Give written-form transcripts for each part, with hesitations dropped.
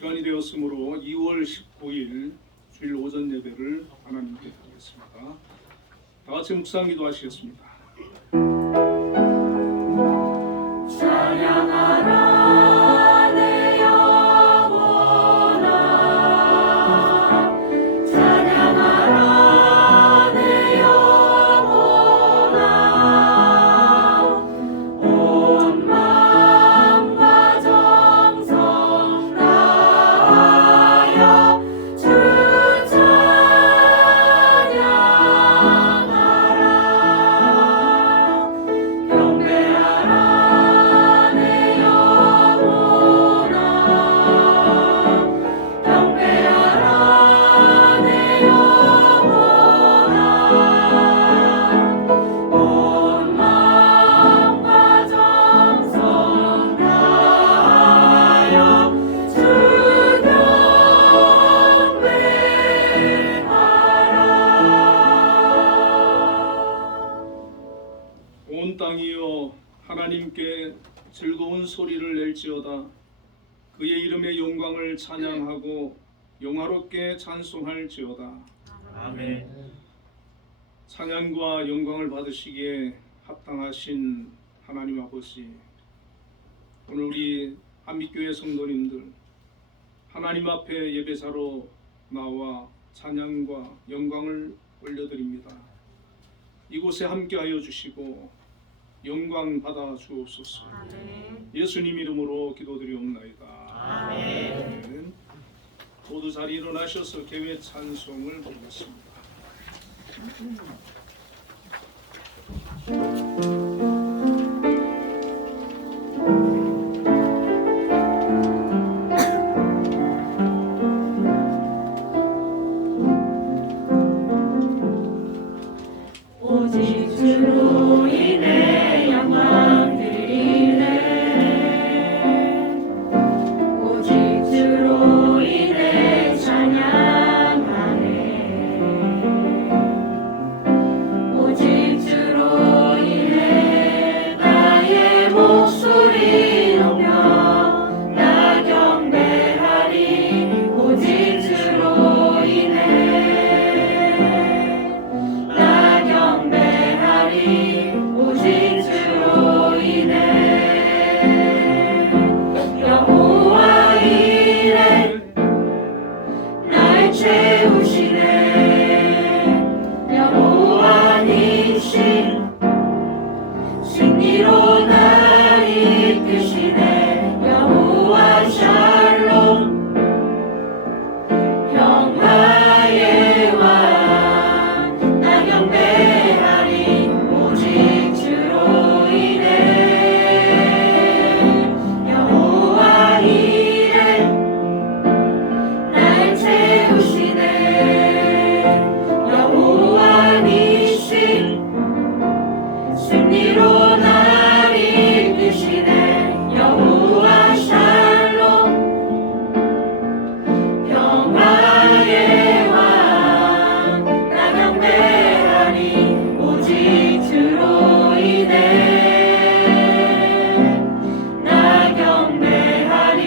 시간이 되었으므로 2월 19일 주일 오전 예배를 하나님께 드리겠습니다. 다 같이 묵상 기도하시겠습니다. 찬양하라 내 영혼아, 찬양하라 내 영혼아, 온 마음과 정성 다하여 주 찬양하라. 경배하라 내 영혼아, 경배하라 내 영혼아, 온 마음과 정성 다하여 주 경배하라. 온 땅이여 하나님께 즐거운 소리를 낼지어다. 그의 이름의 영광을 찬양하고 영화롭게 찬송할지어다. 아멘. 찬양과 영광을 받으시기에 합당하신 하나님 아버지, 오늘 우리 한빛교회 성도님들 하나님 앞에 예배자로 나와 찬양과 영광을 올려드립니다. 이곳에 함께하여 주시고 영광 받아 주옵소서. 아멘. 예수님 이름으로 기도드리옵나이다. 아멘. 모두 자리 일어나셔서 개회 찬송을 드리겠습니다. 오직 주로 인해 영광 드리네, 오직 주로 인해 찬양하네, 오직 주로 인해 나의 목소리 높여 나 경배하리, 오직 주로 인해 나 경배하리, 오직 주로 인해 여호와 이레 날 채우시네, 여호와 니시 승리로 날 이끄시네, 여호와 샬롬 평화의 왕 나 경배하리, 오직 주로 인해 여호와 이레 날 채우시네, 여호와 니시 승리로 날 이끄시네, 여호와 샬롬 평화의 왕 나 경배하리, 오직 주로 인해 나 경배하리,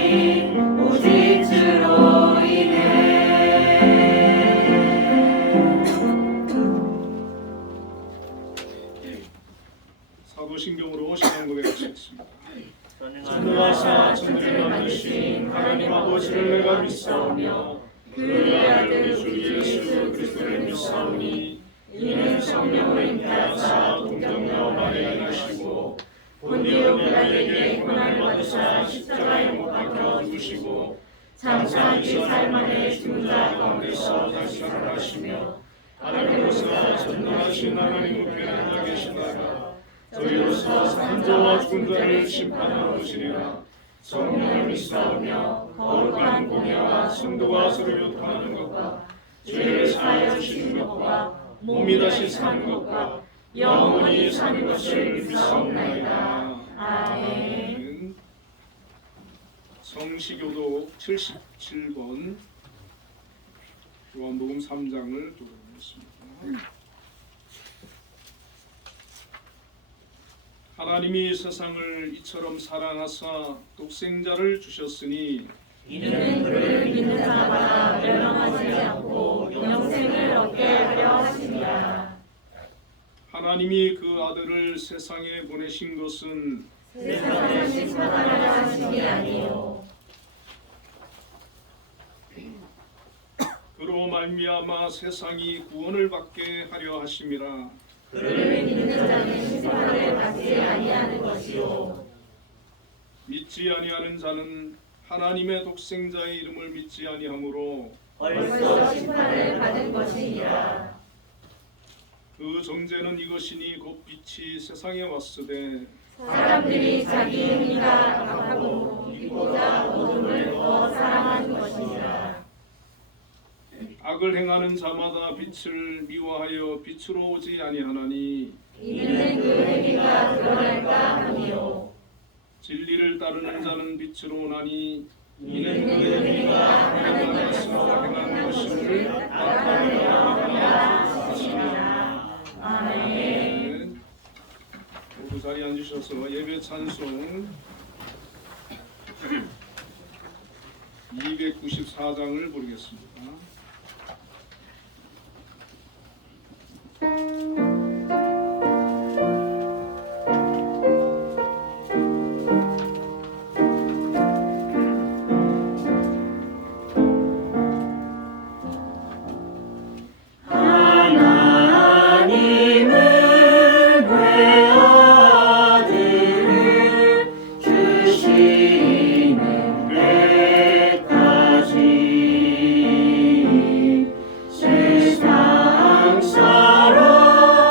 오직 주로 인해. 사도신경으로 신앙 고백하시겠습니다. 전능하사 천지를 만드신 하나님 아버지를 내가 믿사오며 그의 아들 주 예수 그리스도를 믿사오니 이는 성령을 인하사 동정녀 마리아를 하시고 본디오 빌라에게 고난을 받으사 십자가에 못 박혀 죽으시고 장사 4살 만에 죽은 자 가운데서 다시 살아나시며 하늘로서 전능하신 하나님 우편에 앉아 계시다가 저희로서 산자와 죽은 자를 심판하러 오시리라. 성령을 믿사오며 거룩한 공예와 성도가 서로 교통하는 것과 죄를 사하여 주시는 것과 몸이 다시 사는 것과 영원히 사는 것을 믿사옵나이다. 아멘. 성시교독 77번 요한복음 3장을 교독하겠습니다. 하나님이 세상을 이처럼 사랑하사 독생자를 주셨으니 이는 그를 믿는 자마다 멸망하지 않고 영생을 얻게 하려 하심이라. 하나님이 그 아들을 세상에 보내신 것은 세상을 심판하려 하심이 아니요 그로 말미암아 세상이 구원을 받게 하려 하심이라. 그를 믿는 자는 심판을 받지 아니하는 것이요 믿지 아니하는 자는 하나님의 독생자의 이름을 믿지 아니하므로 벌써 심판을 받은 것이니라. 그 정죄는 이것이니 곧 빛이 세상에 왔으되 사람들이 자기 행위가 악하고 빛보다 어둠을 더 사랑하는 것이니라. 악을 행하는 자마다 빛을 미워하여 빛으로 오지 아니하나니 이는 그 행위가 드러날까 함이요 진리를 따르는 자는 빛으로 오나니 이는 그 행위가 하나님 안에서 행한 것임을 나타내려 함이라 하시니라. 아멘. 모두 자리에 앉으셔서 예배 찬송 294장을 부르겠습니다. 하나님은 외아들을 주시는 때까지 세상 사람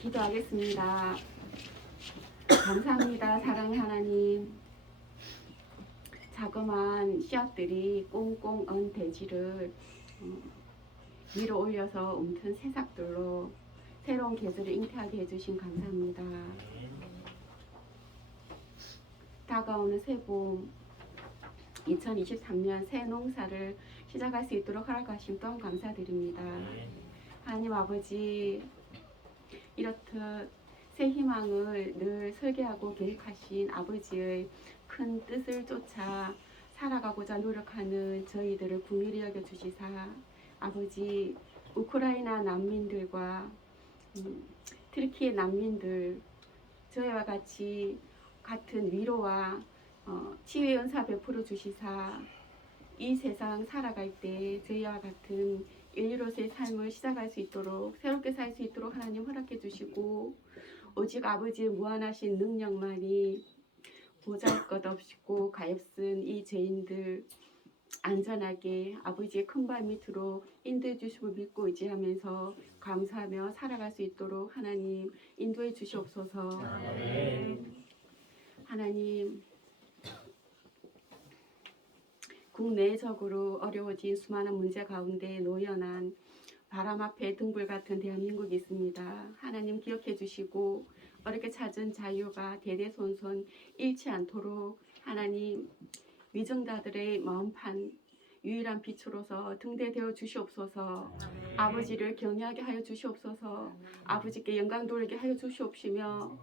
기도하겠습니다. 감사합니다. 사랑의 하나님. 자그마한 씨앗들이 꽁꽁 언 대지를 위로 올려서 움튼 새싹들로 새로운 계절을 잉태하게 해주신 감사합니다. 다가오는 새봄 2023년 새 농사를 시작할 수 있도록 허락하신 또한 감사드립니다. 하나님 아버지, 이렇듯 새 희망을 늘 설계하고 계획하신 아버지의 큰 뜻을 쫓아 살아가고자 노력하는 저희들을 긍휼히 여겨주시사 아버지, 우크라이나 난민들과 트르키예 난민들, 저희와 같은 위로와 치유의 은사 베풀어 주시사 이 세상 살아갈 때 저희와 같은 인류로서의 삶을 시작할 수 있도록, 새롭게 살 수 있도록 하나님 허락해 주시고, 오직 아버지의 무한하신 능력만이 보잘것없고 가엾은 이 죄인들 안전하게 아버지의 큰 발 밑으로 인도해 주심을 믿고 의지하면서 감사하며 살아갈 수 있도록 하나님 인도해 주시옵소서. 하나님, 국내적으로 어려워진 수많은 문제 가운데 노연한 바람 앞에 등불 같은 대한민국이 있습니다. 하나님 기억해 주시고 어렵게 찾은 자유가 대대손손 잃지 않도록 하나님 위정자들의 마음판 유일한 빛으로서 등대되어 주시옵소서. 아버지를 경외하게 하여 주시옵소서. 아버지께 영광 돌리게 하여 주시옵시며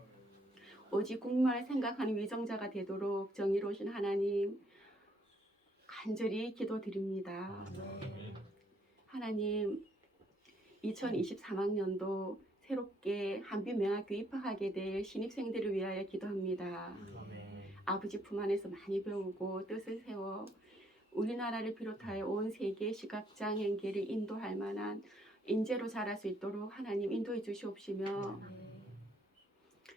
오직 국민을 생각하는 위정자가 되도록 정의로우신 하나님 간절히 기도드립니다. 하나님, 2023학년도 새롭게 한빛명학교 입학하게 될 신입생들을 위하여 기도합니다. 아버지 품 안에서 많이 배우고 뜻을 세워 우리나라를 비롯하여 온 세계 시각장애인계를 인도할 만한 인재로 자랄 수 있도록 하나님 인도해 주시옵시며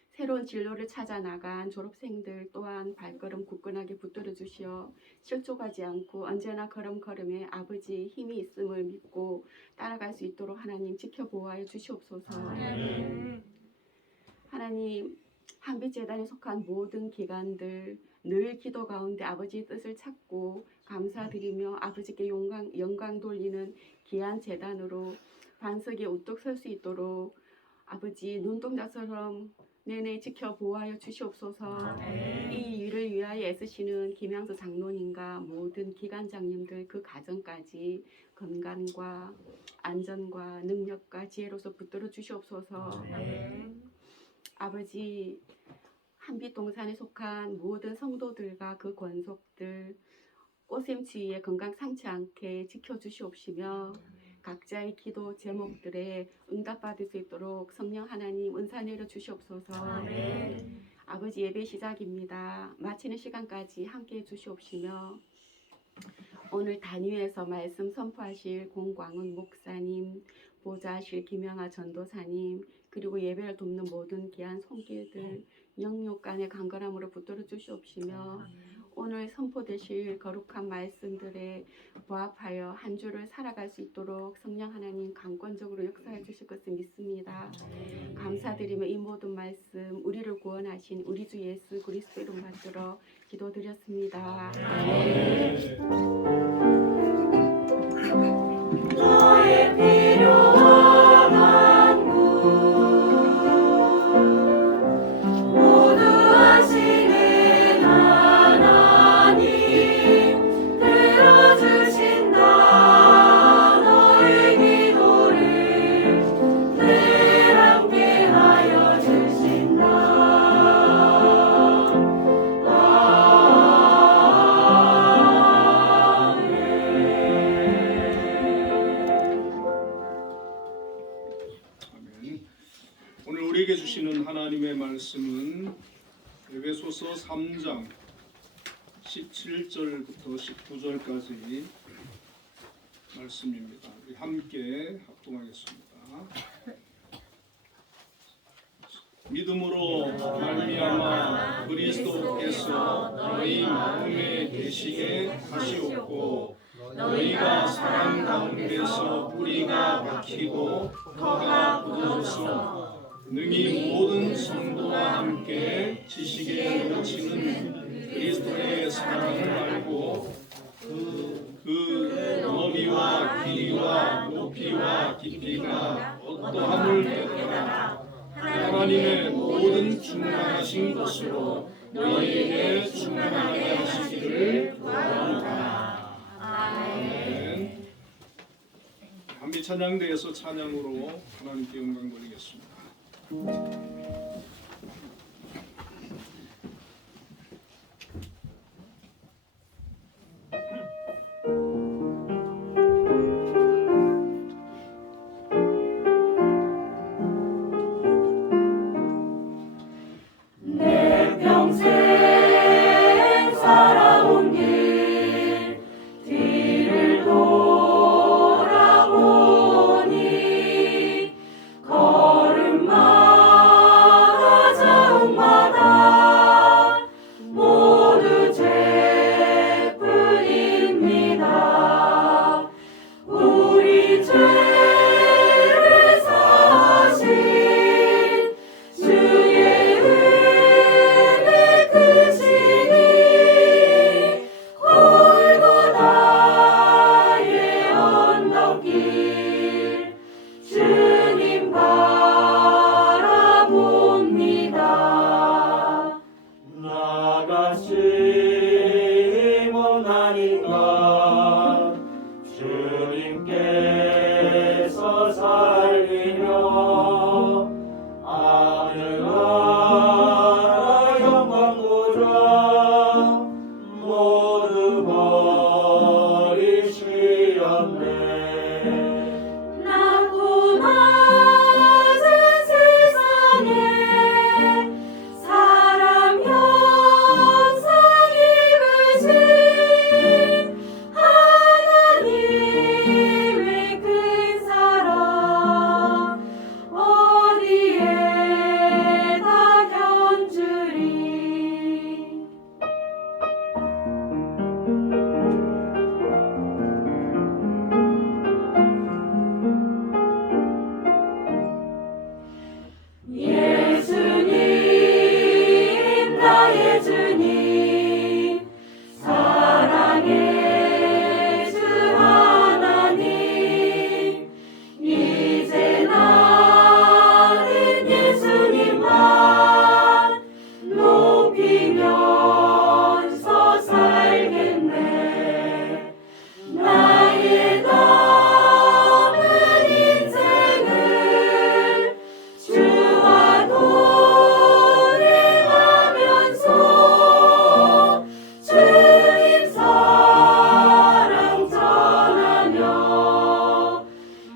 새로운 진로를 찾아 나간 졸업생들 또한 발걸음 굳건하게 붙들어 주시어 실족하지 않고 언제나 걸음걸음에 아버지의 힘이 있음을 믿고 따라갈 수 있도록 하나님 지켜보아해 주시옵소서. 하나님, 한빛재단에 속한 모든 기관들 늘 기도 가운데 아버지의 뜻을 찾고 감사드리며 아버지께 영광 돌리는 귀한 재단으로 반석에 우뚝 설 수 있도록 아버지 눈동자처럼 내내 지켜보아여 주시옵소서. 이 일을 위하여 애쓰시는 김양수 장로님과 모든 기관장님들 그 가정까지 건강과 안전과 능력과 지혜로서 붙들어 주시옵소서. 아버지, 한빛동산에 속한 모든 성도들과 그 권속들 꽃샘추위에 건강 상치 않게 지켜주시옵시며 각자의 기도 제목들에 응답받을 수 있도록 성령 하나님 은사 내려 주시옵소서. 아버지, 예배 시작입니다. 마치는 시간까지 함께해 주시옵시며 오늘 단위에서 말씀 선포하실 공광훈 목사님, 보좌하실 김영아 전도사님, 그리고 예배를 돕는 모든 귀한 손길들 영육간의 간절함으로 붙들어 주시옵시며 오늘 선포되실 거룩한 말씀들에 부합하여 한 주를 살아갈 수 있도록 성령 하나님 강권적으로 역사해 주실 것을 믿습니다. 감사드리며 이 모든 말씀 우리를 구원하신 우리 주 예수 그리스도 이름 받들어 기도드렸습니다. 너의 필요와 간구 모두 하시는 하나님 들어주신다. 너의 기도를 늘 함께하여 주신다. 오늘 우리에게 주시는 하나님의 말씀은 에베소서 3장 17절부터 19절까지 말씀입니다. 우리 함께 합동하겠습니다. 믿음으로 말미암아 그리스도께서 너희 마음에 계시게 하시옵고 너희가 사랑 가운데서 뿌리가 박히고 터가 굳어지어 능히 모든 성도와 함께 지식에 미치는 그리스도의 사랑을 알고 그 너비와 길이와 높이와 깊이가 어떠함을 깨달아 하나님의 모든 충만하신 것으로 너희에게 충만하게 하시기를 구하노라. 아멘. 한비 찬양대에서 찬양으로 하나님께 영광 돌리겠습니다. 내 평생 살아온 길 뒤를 돌아보니 걸음마다 자음마다 모두 죄뿐입니다. 우리 죄를 사신 주의 은혜 크시니 골고다의 언덕길 주님 바라봅니다. 나같이 못나니까 주님께서 살리며 하늘나라 영광보좌 모두 버리시었네. 낮고 낮은 세상에 사람 형상 입으신 하나님의 큰 사랑 어디에다 견주리. 예수님 나의 주님 사랑의 주 하나님 이제 나는 예수님만 높이면서 살겠네. 나의 남은 인생을 주와 동행하면서 주님 사랑 전하며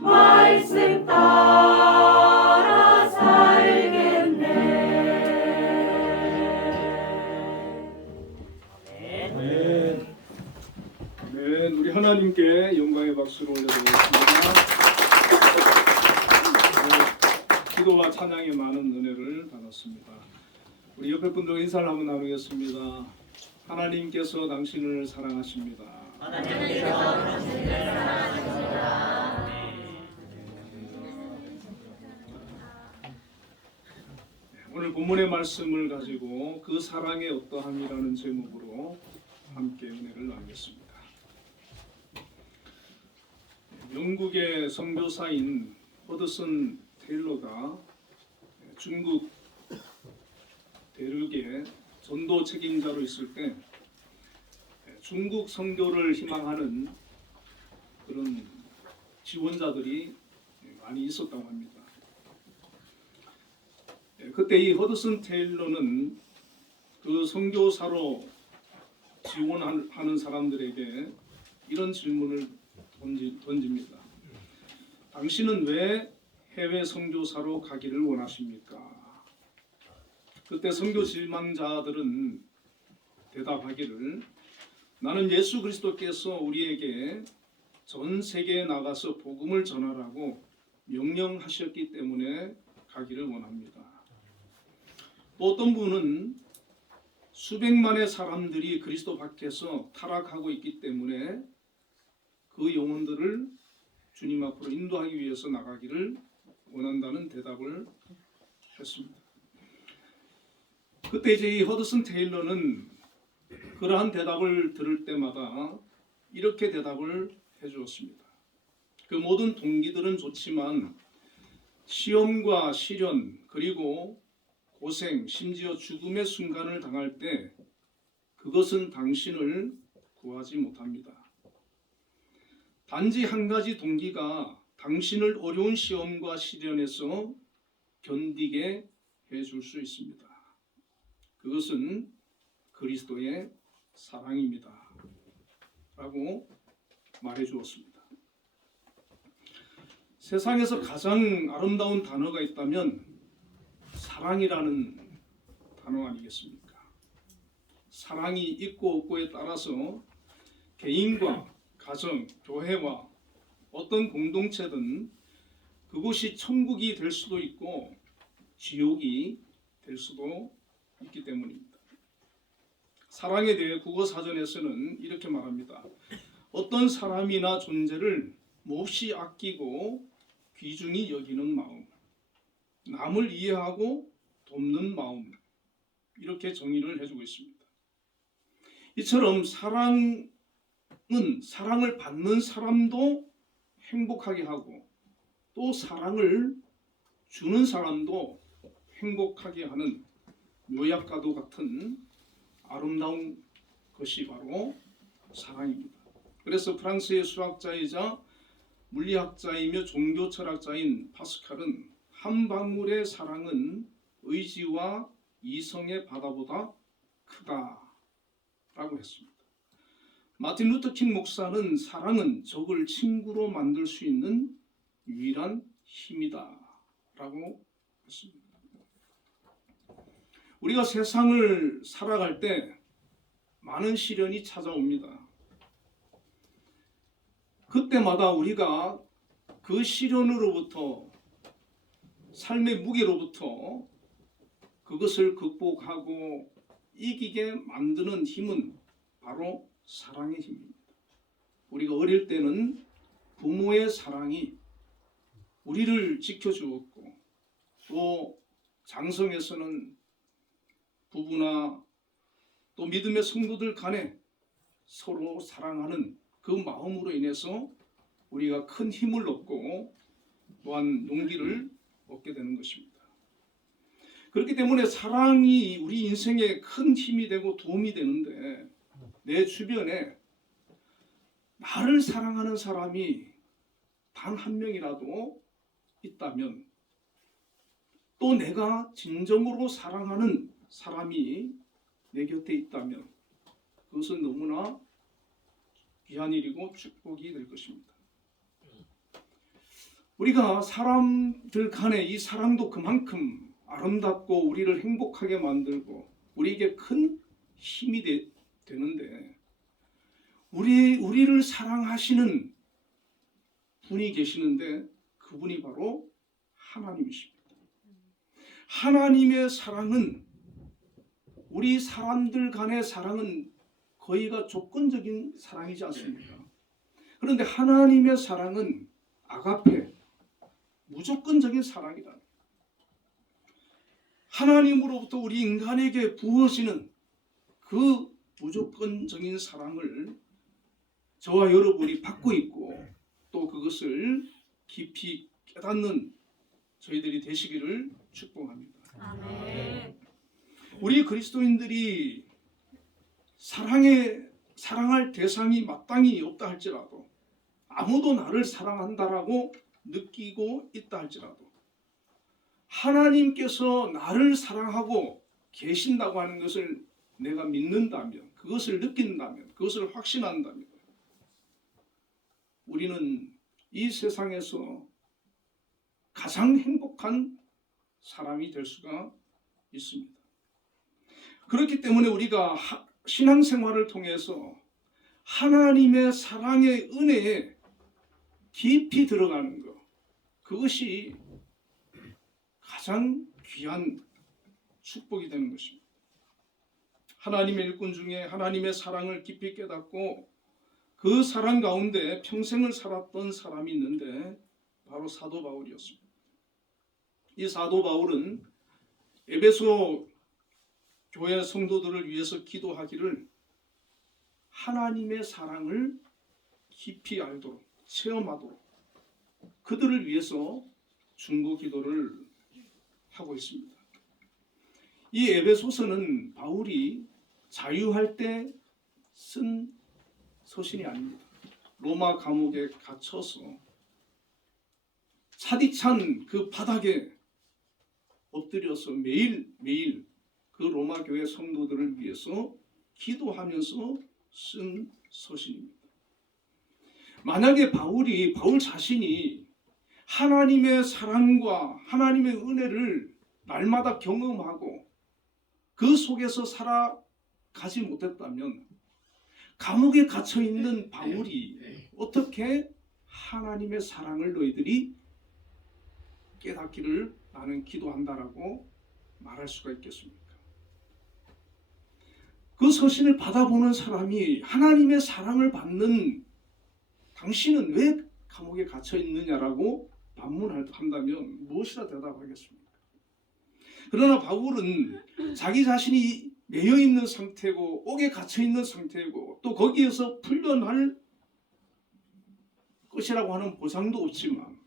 말씀 따라 살겠네. 아멘. 아멘. 우리 하나님께 영광의 박수를 올려드리겠습니다. 기도와 찬양의 많은 은혜를 받았습니다. 우리 옆에 분들 인사를 한번 나누겠습니다. 하나님께서 당신을 사랑하십니다. 오늘 본문의 말씀을 가지고 그 사랑의 어떠함이라는 제목으로 함께 은혜를 나누겠습니다. 영국의 선교사인 허드슨 테일러가 중국 대륙의 전도 책임자로 있을 때 중국 선교를 희망하는 그런 지원자들이 많이 있었다고 합니다. 그때 이 허드슨 테일러는 그 선교사로 지원하는 사람들에게 이런 질문을 던집니다. 당신은 왜 해외 선교사로 가기를 원하십니까? 그때 선교 실망자들은 대답하기를 나는 예수 그리스도께서 우리에게 전 세계에 나가서 복음을 전하라고 명령하셨기 때문에 가기를 원합니다. 또 어떤 분은 수백만의 사람들이 그리스도 밖에서 타락하고 있기 때문에 그 영혼들을 주님 앞으로 인도하기 위해서 나가기를 원한다는 대답을 했습니다. 그때 이제 이 허드슨 테일러는 그러한 대답을 들을 때마다 이렇게 대답을 해주었습니다. 그 모든 동기들은 좋지만 시험과 시련 그리고 고생 심지어 죽음의 순간을 당할 때 그것은 당신을 구하지 못합니다. 단지 한 가지 동기가 당신을 어려운 시험과 시련에서 견디게 해줄 수 있습니다. 그것은 그리스도의 사랑입니다. 라고 말해 주었습니다. 세상에서 가장 아름다운 단어가 있다면 사랑이라는 단어 아니겠습니까? 사랑이 있고 없고에 따라서 개인과 가정, 교회와 어떤 공동체든 그곳이 천국이 될 수도 있고 지옥이 될 수도 있기 때문입니다. 사랑에 대해 국어사전에서는 이렇게 말합니다. 어떤 사람이나 존재를 몹시 아끼고 귀중히 여기는 마음, 남을 이해하고 돕는 마음, 이렇게 정의를 해주고 있습니다. 이처럼 사랑은 사랑을 받는 사람도 행복하게 하고 또 사랑을 주는 사람도 행복하게 하는 묘약과도 같은 아름다운 것이 바로 사랑입니다. 그래서 프랑스의 수학자이자 물리학자이며 종교 철학자인 파스칼은 한 방울의 사랑은 의지와 이성의 바다보다 크다라고 했습니다. 마틴 루터 킹 목사는 사랑은 적을 친구로 만들 수 있는 유일한 힘이다라고 했습니다. 우리가 세상을 살아갈 때 많은 시련이 찾아옵니다. 그때마다 우리가 그 시련으로부터 삶의 무게로부터 그것을 극복하고 이기게 만드는 힘은 바로 사랑의 힘입니다. 우리가 어릴 때는 부모의 사랑이 우리를 지켜주었고 또 장성에서는 부부나 또 믿음의 성도들 간에 서로 사랑하는 그 마음으로 인해서 우리가 큰 힘을 얻고 또한 용기를 얻게 되는 것입니다. 그렇기 때문에 사랑이 우리 인생에 큰 힘이 되고 도움이 되는데 내 주변에 나를 사랑하는 사람이 단 한 명이라도 있다면 또 내가 진정으로 사랑하는 사람이 내 곁에 있다면 그것은 너무나 귀한 일이고 축복이 될 것입니다. 우리가 사람들 간에 이 사랑도 그만큼 아름답고 우리를 행복하게 만들고 우리에게 큰 힘이 되는데 우리를 사랑하시는 분이 계시는데 그분이 바로 하나님이십니다. 하나님의 사랑은 우리 사람들 간의 사랑은 거의가 조건적인 사랑이지 않습니까? 그런데 하나님의 사랑은 아가페, 무조건적인 사랑이다. 하나님으로부터 우리 인간에게 부어지는 그 무조건적인 사랑을 저와 여러분이 받고 있고 또 그것을 깊이 깨닫는 저희들이 되시기를 축복합니다. 아멘. 우리 그리스도인들이 사랑할 대상이 마땅히 없다 할지라도 아무도 나를 사랑한다라고 느끼고 있다 할지라도 하나님께서 나를 사랑하고 계신다고 하는 것을 내가 믿는다면 그것을 느낀다면 그것을 확신한다면 우리는 이 세상에서 가장 행복한 사람이 될 수가 있습니다. 그렇기 때문에 우리가 신앙생활을 통해서 하나님의 사랑의 은혜에 깊이 들어가는 것 그것이 가장 귀한 축복이 되는 것입니다. 하나님의 일꾼 중에 하나님의 사랑을 깊이 깨닫고 그 사랑 가운데 평생을 살았던 사람이 있는데 바로 사도 바울이었습니다. 이 사도 바울은 에베소 교회 성도들을 위해서 기도하기를 하나님의 사랑을 깊이 알도록 체험하도록 그들을 위해서 중보 기도를 하고 있습니다. 이 에베소서는 바울이 자유할 때 쓴 서신이 아닙니다. 로마 감옥에 갇혀서 차디찬 그 바닥에 엎드려서 매일매일 그 로마 교회 성도들을 위해서 기도하면서 쓴 서신입니다. 만약에 바울 자신이 하나님의 사랑과 하나님의 은혜를 날마다 경험하고 그 속에서 살아가지 못했다면 감옥에 갇혀 있는 바울이 어떻게 하나님의 사랑을 너희들이 깨닫기를 나는 기도한다라고 말할 수가 있겠습니까? 그 서신을 받아보는 사람이 하나님의 사랑을 받는 당신은 왜 감옥에 갇혀 있느냐라고 반문한다면 무엇이라 대답하겠습니까? 그러나 바울은 자기 자신이 매여 있는 상태고 옥에 갇혀 있는 상태고 또 거기에서 풀려날 것이라고 하는 보장도 없지만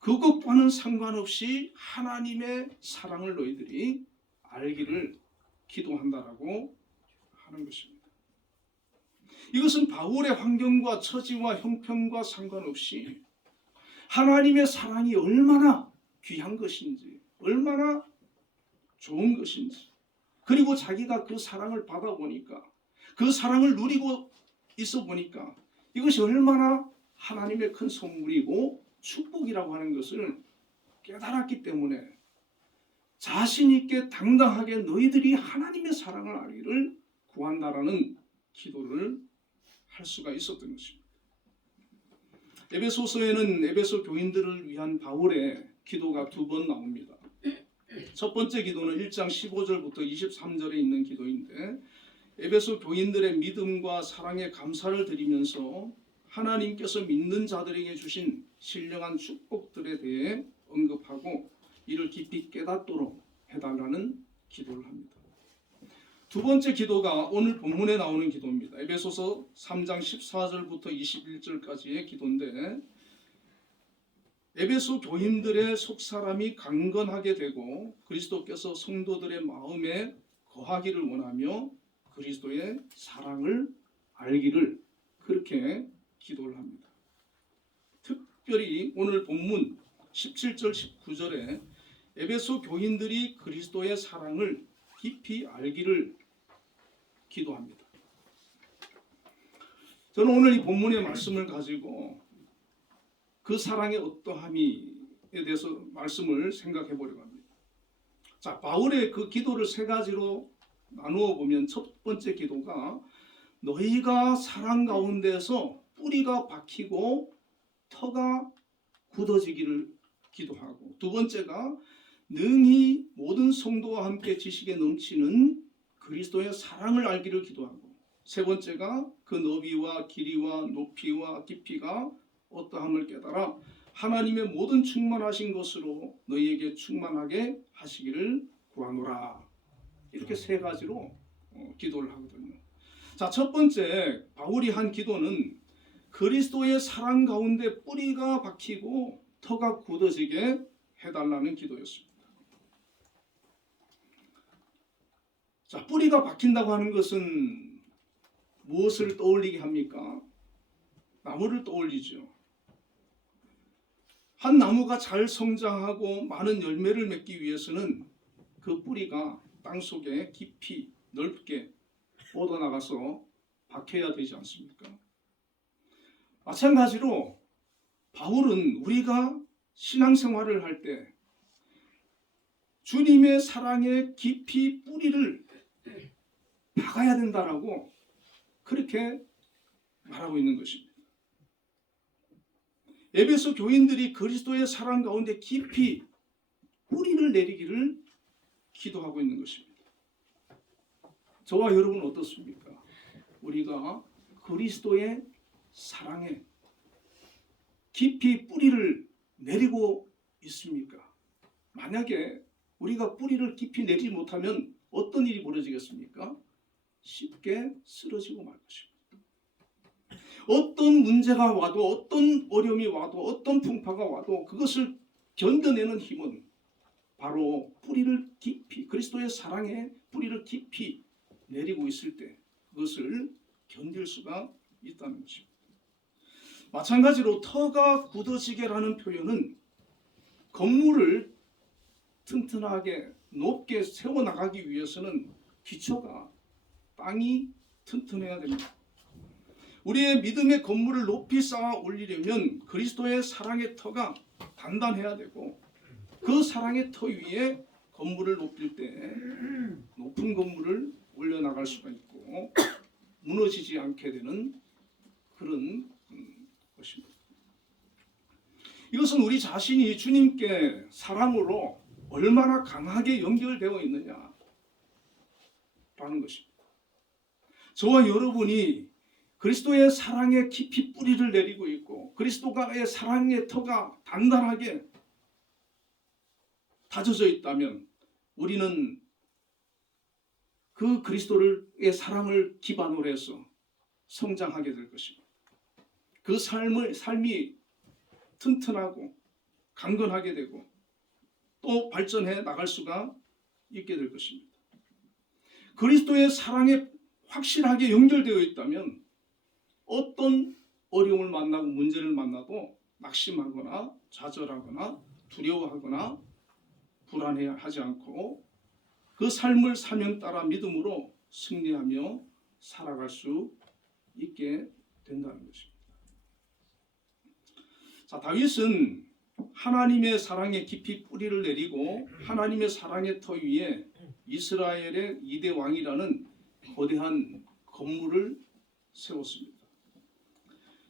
그것과는 상관없이 하나님의 사랑을 너희들이 알기를 기도한다라고 하는 것입니다. 이것은 바울의 환경과 처지와 형편과 상관없이 하나님의 사랑이 얼마나 귀한 것인지, 얼마나 좋은 것인지, 그리고 자기가 그 사랑을 받아보니까, 그 사랑을 누리고 있어 보니까 이것이 얼마나 하나님의 큰 선물이고 축복이라고 하는 것을 깨달았기 때문에 자신 있게 당당하게 너희들이 하나님의 사랑을 알기를 구한다라는 기도를 할 수가 있었던 것입니다. 에베소서에는 에베소 교인들을 위한 바울의 기도가 두 번 나옵니다. 첫 번째 기도는 1장 15절부터 23절에 있는 기도인데 에베소 교인들의 믿음과 사랑에 감사를 드리면서 하나님께서 믿는 자들에게 주신 신령한 축복들에 대해 언급하고 이를 깊이 깨닫도록 해달라는 기도를 합니다. 두 번째 기도가 오늘 본문에 나오는 기도입니다. 에베소서 3장 14절부터 21절까지의 기도인데 에베소 교인들의 속사람이 강건하게 되고 그리스도께서 성도들의 마음에 거하기를 원하며 그리스도의 사랑을 알기를 그렇게 기도를 합니다. 특별히 오늘 본문 17절 19절에 에베소 교인들이 그리스도의 사랑을 깊이 알기를 기도합니다. 저는 오늘 이 본문의 말씀을 가지고 그 사랑의 어떠함에 대해서 말씀을 생각해 보려고 합니다. 자, 바울의 그 기도를 세 가지로 나누어 보면 첫 번째 기도가 너희가 사랑 가운데서 뿌리가 박히고 터가 굳어지기를 기도하고 두 번째가 능히 모든 성도와 함께 지식에 넘치는 그리스도의 사랑을 알기를 기도하고 세 번째가 그 너비와 길이와 높이와 깊이가 어떠함을 깨달아 하나님의 모든 충만하신 것으로 너희에게 충만하게 하시기를 구하노라. 이렇게 세 가지로 기도를 하거든요. 자, 첫 번째 바울이 한 기도는 그리스도의 사랑 가운데 뿌리가 박히고 터가 굳어지게 해달라는 기도였습니다. 자, 뿌리가 박힌다고 하는 것은 무엇을 떠올리게 합니까? 나무를 떠올리죠. 한 나무가 잘 성장하고 많은 열매를 맺기 위해서는 그 뿌리가 땅속에 깊이 넓게 뻗어나가서 박혀야 되지 않습니까? 마찬가지로 바울은 우리가 신앙생활을 할 때 주님의 사랑에 깊이 뿌리를 박아야 된다라고 그렇게 말하고 있는 것입니다. 에베소 교인들이 그리스도의 사랑 가운데 깊이 뿌리를 내리기를 기도하고 있는 것입니다. 저와 여러분은 어떻습니까? 우리가 그리스도의 사랑에 깊이 뿌리를 내리고 있습니까? 만약에 우리가 뿌리를 깊이 내지 못하면 어떤 일이 벌어지겠습니까? 쉽게 쓰러지고 말 것입니다. 어떤 문제가 와도, 어떤 어려움이 와도, 어떤 풍파가 와도 그것을 견뎌내는 힘은 바로 뿌리를 깊이, 그리스도의 사랑에 뿌리를 깊이 내리고 있을 때 그것을 견딜 수가 있다는 것입니다. 마찬가지로 터가 굳어지게라는 표현은 건물을 튼튼하게 높게 세워나가기 위해서는 기초가, 땅이 튼튼해야 됩니다. 우리의 믿음의 건물을 높이 쌓아 올리려면 그리스도의 사랑의 터가 단단해야 되고, 그 사랑의 터 위에 건물을 높일 때 높은 건물을 올려나갈 수가 있고 무너지지 않게 되는 그런 것입니다. 이것은 우리 자신이 주님께 사랑으로 얼마나 강하게 연결되어 있느냐라는 것입니다. 저와 여러분이 그리스도의 사랑에 깊이 뿌리를 내리고 있고 그리스도의 사랑의 터가 단단하게 다져져 있다면 우리는 그 그리스도의 사랑을 기반으로 해서 성장하게 될 것입니다. 그 삶이 튼튼하고 강건하게 되고 또 발전해 나갈 수가 있게 될 것입니다. 그리스도의 사랑에 확실하게 연결되어 있다면 어떤 어려움을 만나고 문제를 만나도 낙심하거나 좌절하거나 두려워하거나 불안해하지 않고 그 삶을 사명 따라 믿음으로 승리하며 살아갈 수 있게 된다는 것입니다. 자, 다윗은 하나님의 사랑에 깊이 뿌리를 내리고 하나님의 사랑의 터 위에 이스라엘의 2대 왕이라는 거대한 건물을 세웠습니다.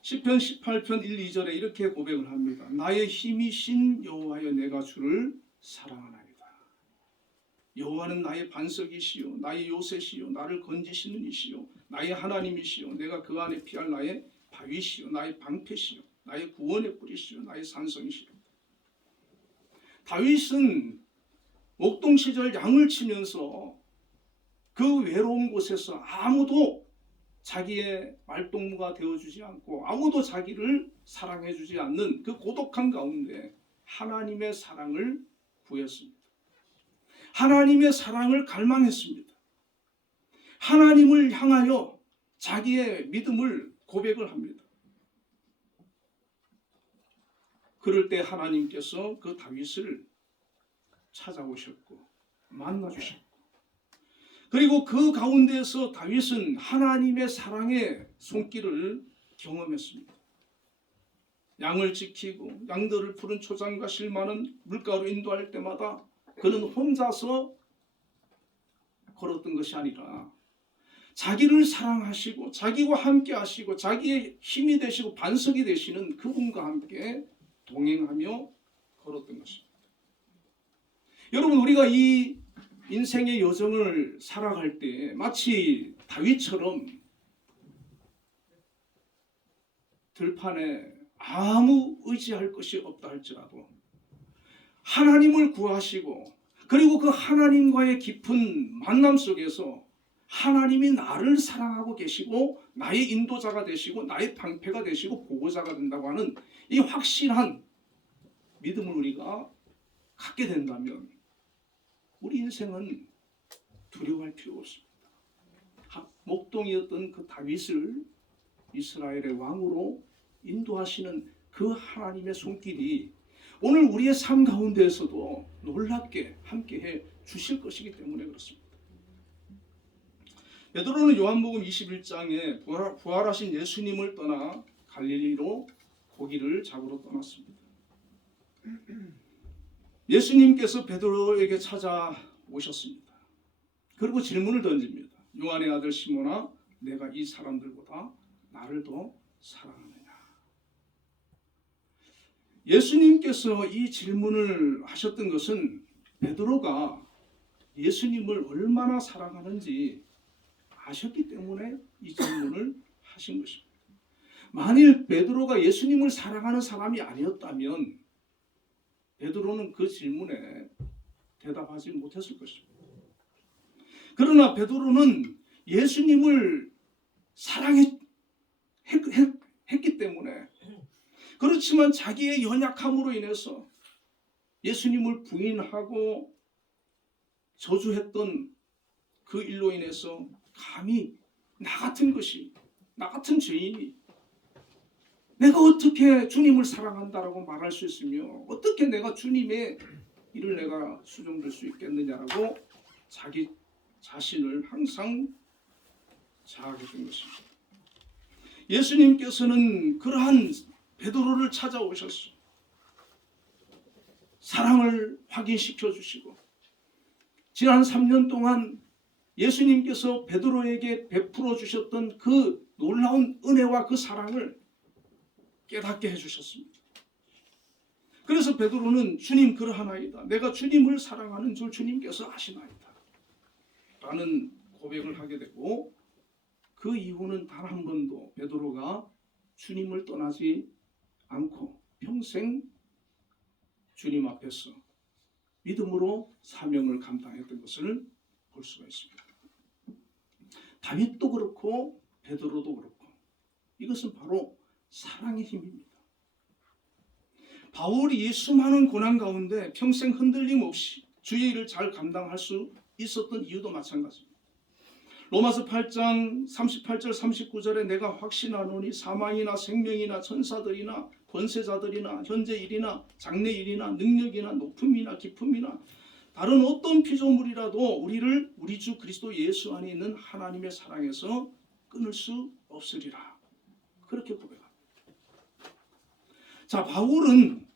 시편 18편 1, 2절에 이렇게 고백을 합니다. 나의 힘이신 여호와여 내가 주를 사랑하나이다. 여호와는 나의 반석이시요 나의 요새시요 나를 건지시는 이시요 나의 하나님이시요 내가 그 안에 피할 나의 바위시요 나의 방패시요 나의 구원의 뿌리시요 나의 산성이시요. 다윗은 목동 시절 양을 치면서 그 외로운 곳에서 아무도 자기의 말동무가 되어주지 않고 아무도 자기를 사랑해주지 않는 그 고독한 가운데 하나님의 사랑을 구했습니다. 하나님의 사랑을 갈망했습니다. 하나님을 향하여 자기의 믿음을 고백을 합니다. 그럴 때 하나님께서 그 다윗을 찾아오셨고 만나주셨고 그리고 그 가운데에서 다윗은 하나님의 사랑의 손길을 경험했습니다. 양을 지키고 양들을 푸른 초장과 실만한 물가로 인도할 때마다 그는 혼자서 걸었던 것이 아니라 자기를 사랑하시고 자기와 함께 하시고 자기의 힘이 되시고 반석이 되시는 그분과 함께 동행하며 걸었던 것입니다. 여러분, 우리가 이 인생의 여정을 살아갈 때 마치 다윗처럼 들판에 아무 의지할 것이 없다 할지라도 하나님을 구하시고 그리고 그 하나님과의 깊은 만남 속에서 하나님이 나를 사랑하고 계시고 나의 인도자가 되시고 나의 방패가 되시고 보호자가 된다고 하는 이 확실한 믿음을 우리가 갖게 된다면 우리 인생은 두려워할 필요가 없습니다. 목동이었던 그 다윗을 이스라엘의 왕으로 인도하시는 그 하나님의 손길이 오늘 우리의 삶 가운데에서도 놀랍게 함께해 주실 것이기 때문에 그렇습니다. 베드로는 요한복음 21장에 부활하신 예수님을 떠나 갈릴리로 고기를 잡으러 떠났습니다. 예수님께서 베드로에게 찾아오셨습니다. 그리고 질문을 던집니다. 요한의 아들 시몬아, 내가 이 사람들보다 나를 더 사랑하느냐? 예수님께서 이 질문을 하셨던 것은 베드로가 예수님을 얼마나 사랑하는지 아셨기 때문에 이 질문을 하신 것입니다. 만일 베드로가 예수님을 사랑하는 사람이 아니었다면 베드로는 그 질문에 대답하지 못했을 것입니다. 그러나 베드로는 예수님을 사랑했기 때문에, 그렇지만 자기의 연약함으로 인해서 예수님을 부인하고 저주했던 그 일로 인해서 감히 나 같은 죄인이 내가 어떻게 주님을 사랑한다라고 말할 수 있으며 어떻게 내가 주님의 일을 내가 수종될 수 있겠느냐라고 자기 자신을 항상 자학했던 것입니다. 예수님께서는 그러한 베드로를 찾아오셔서 사랑을 확인시켜 주시고 지난 3년 동안 예수님께서 베드로에게 베풀어 주셨던 그 놀라운 은혜와 그 사랑을 깨닫게 해주셨습니다. 그래서 베드로는 주님 그러하나이다. 내가 주님을 사랑하는 줄 주님께서 아시나이다. 라는 고백을 하게 되고 그 이후는 단 한 번도 베드로가 주님을 떠나지 않고 평생 주님 앞에서 믿음으로 사명을 감당했던 것을 볼 수가 있습니다. 다윗도 그렇고 베드로도 그렇고 이것은 바로 사랑의 힘입니다. 바울이 수많은 고난 가운데 평생 흔들림 없이 주의 일을 잘 감당할 수 있었던 이유도 마찬가지입니다. 로마서 8장 38절 39절에 내가 확신하노니 사망이나 생명이나 천사들이나 권세자들이나 현재 일이나 장래 일이나 능력이나 높음이나 깊음이나 다른 어떤 피조물이라도 우리를 우리 주 그리스도 예수 안에 있는 하나님의 사랑에서 끊을 수 없으리라. 그렇게 고백합니다. 자, 바울은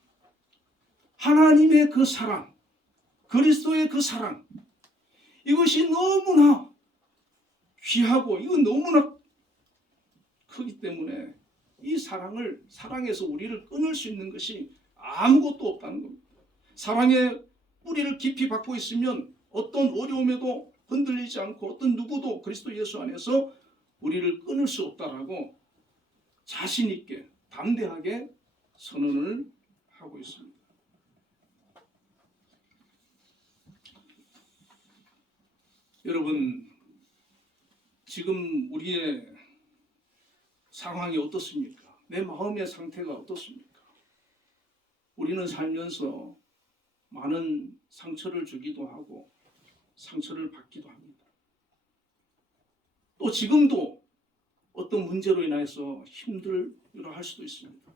하나님의 그 사랑, 그리스도의 그 사랑, 이것이 너무나 귀하고 이건 너무나 크기 때문에 이 사랑에서 우리를 끊을 수 있는 것이 아무것도 없다는 겁니다. 사랑의 뿌리를 깊이 박고 있으면 어떤 어려움에도 흔들리지 않고 어떤 누구도 그리스도 예수 안에서 우리를 끊을 수 없다라고 자신 있게 담대하게 선언을 하고 있습니다. 여러분, 지금 우리의 상황이 어떻습니까? 내 마음의 상태가 어떻습니까? 우리는 살면서 많은 상처를 주기도 하고 상처를 받기도 합니다. 또 지금도 어떤 문제로 인해서 힘들어 할 수도 있습니다.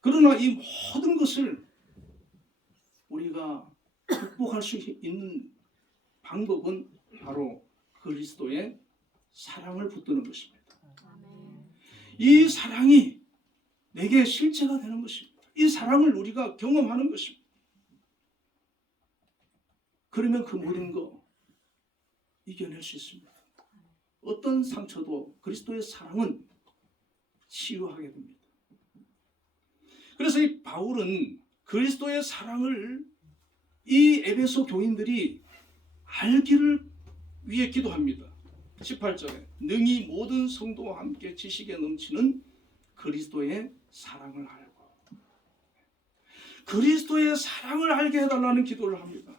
그러나 이 모든 것을 우리가 극복할 수 있는 방법은 바로 그리스도의 사랑을 붙드는 것입니다. 이 사랑이 내게 실체가 되는 것입니다. 이 사랑을 우리가 경험하는 것입니다. 그러면 그 모든 거 이겨낼 수 있습니다. 어떤 상처도 그리스도의 사랑은 치유하게 됩니다. 그래서 이 바울은 그리스도의 사랑을 이 에베소 교인들이 알기를 위해 기도합니다. 18절에 능히 모든 성도와 함께 지식에 넘치는 그리스도의 사랑을 알고, 그리스도의 사랑을 알게 해달라는 기도를 합니다.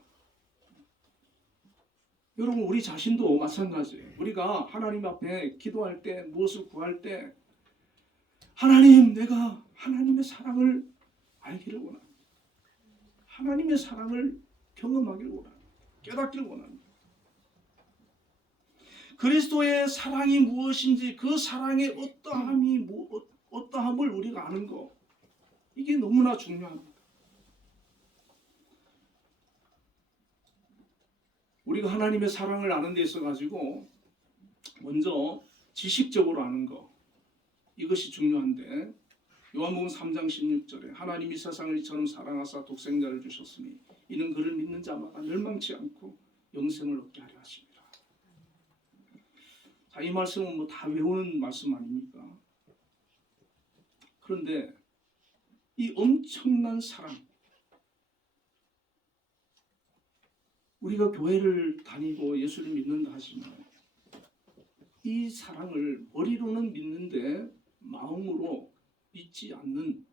여러분, 우리 자신도 마찬가지예요. 우리가 하나님 앞에 기도할 때, 무엇을 구할 때 하나님, 내가 하나님의 사랑을 알기를 원합니다. 하나님의 사랑을 경험하기를 원합니다. 깨닫기를 원합니다. 그리스도의 사랑이 무엇인지, 그 사랑의 어떠함을 우리가 아는 것, 이게 너무나 중요합니다. 우리가 하나님의 사랑을 아는 데 있어 가지고 먼저 지식적으로 아는 것, 이것이 중요한데, 요한복음 3장 16절에 하나님이 세상을 이처럼 사랑하사 독생자를 주셨으니 이는 그를 믿는 자마다 멸망치 않고 영생을 얻게 하려 하심이라. 자, 이 말씀은 뭐 다 외우는 말씀 아닙니까? 그런데 이 엄청난 사랑, 우리가 교회를 다니고 예수를 믿는다 하지만 이 사랑을 머리로는 믿는데 마음으로 믿지 않는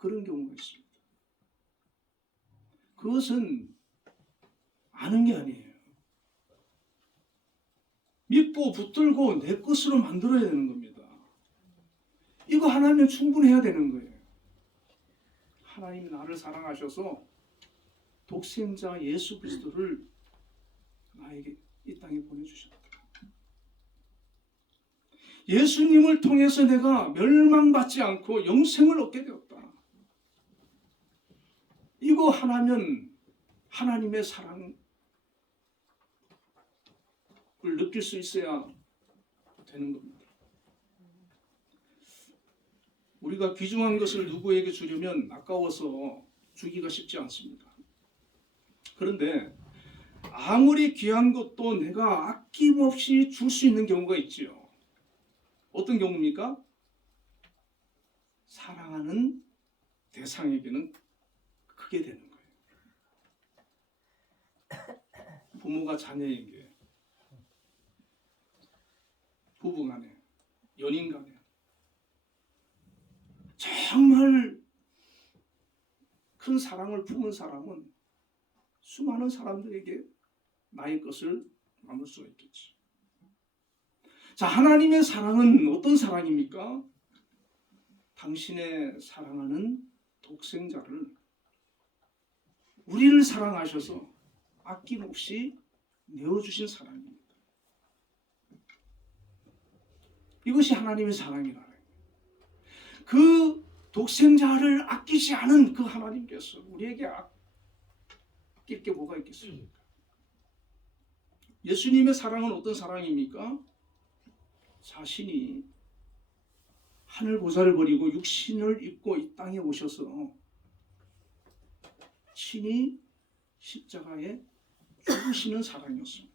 그런 경우가 있습니다. 그것은 아는 게 아니에요. 믿고 붙들고 내 것으로 만들어야 되는 겁니다. 이거 하나면 충분해야 되는 거예요. 하나님이 나를 사랑하셔서 독생자 예수 그리스도를 나에게 이 땅에 보내주셨다. 예수님을 통해서 내가 멸망받지 않고 영생을 얻게 되었다. 이거 하나면 하나님의 사랑을 느낄 수 있어야 되는 겁니다. 우리가 귀중한 것을 누구에게 주려면 아까워서 주기가 쉽지 않습니다. 그런데 아무리 귀한 것도 내가 아낌없이 줄 수 있는 경우가 있지요. 어떤 경우입니까? 사랑하는 대상에게는 크게 되는 거예요. 부모가 자녀에게, 부부간에, 연인간에 정말 큰 사랑을 품은 사람은 수많은 사람들에게 나의 것을 나눌 수가 있겠지. 자, 하나님의 사랑은 어떤 사랑입니까? 당신의 사랑하는 독생자를, 우리를 사랑하셔서 아낌없이 내어주신 사랑입니다. 이것이 하나님의 사랑이라는 거예요. 그 독생자를 아끼지 않은 그 하나님께서 우리에게 아낄 게 뭐가 있겠습니까? 예수님의 사랑은 어떤 사랑입니까? 자신이 하늘 보좌를 버리고 육신을 입고 이 땅에 오셔서 친히 십자가에 죽으시는 사랑이었습니다.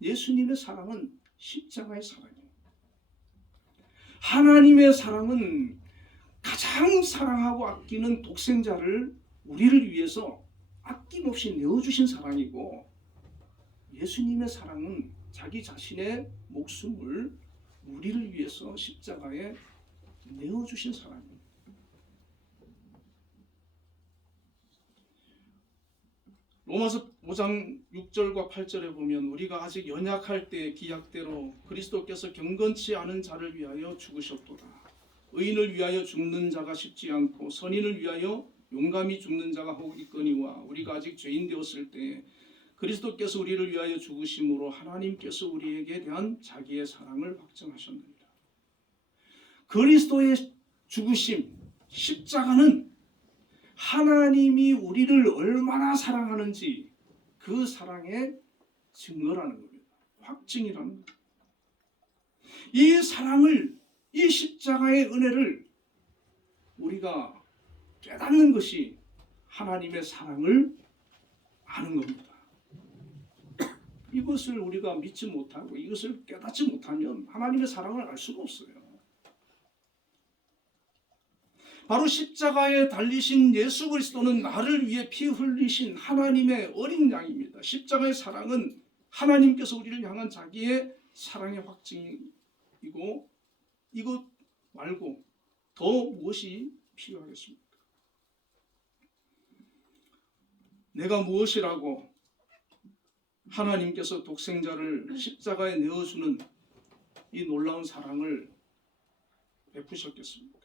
예수님의 사랑은 십자가의 사랑이에요. 하나님의 사랑은 가장 사랑하고 아끼는 독생자를 우리를 위해서 아낌없이 내어주신 사랑이고, 예수님의 사랑은 자기 자신의 목숨을 우리를 위해서 십자가에 내어주신 사랑입니다. 로마서 5장 6절과 8절에 보면 우리가 아직 연약할 때 기약대로 그리스도께서 경건치 않은 자를 위하여 죽으셨도다. 의인을 위하여 죽는 자가 쉽지 않고 선인을 위하여 용감히 죽는 자가 혹 있거니와 우리가 아직 죄인 되었을 때 그리스도께서 우리를 위하여 죽으심으로 하나님께서 우리에게 대한 자기의 사랑을 확증하셨느니라. 그리스도의 죽으심, 십자가는 하나님이 우리를 얼마나 사랑하는지 그 사랑의 증거라는 겁니다. 확증이라는 겁니다. 이 사랑을, 이 십자가의 은혜를 우리가 깨닫는 것이 하나님의 사랑을 아는 겁니다. 이것을 우리가 믿지 못하고 이것을 깨닫지 못하면 하나님의 사랑을 알 수가 없어요. 바로 십자가에 달리신 예수 그리스도는 나를 위해 피 흘리신 하나님의 어린 양입니다. 십자가의 사랑은 하나님께서 우리를 향한 자기의 사랑의 확증이고, 이것 말고 더 무엇이 필요하겠습니까? 내가 무엇이라고 하나님께서 독생자를 십자가에 내어주는 이 놀라운 사랑을 베푸셨겠습니까?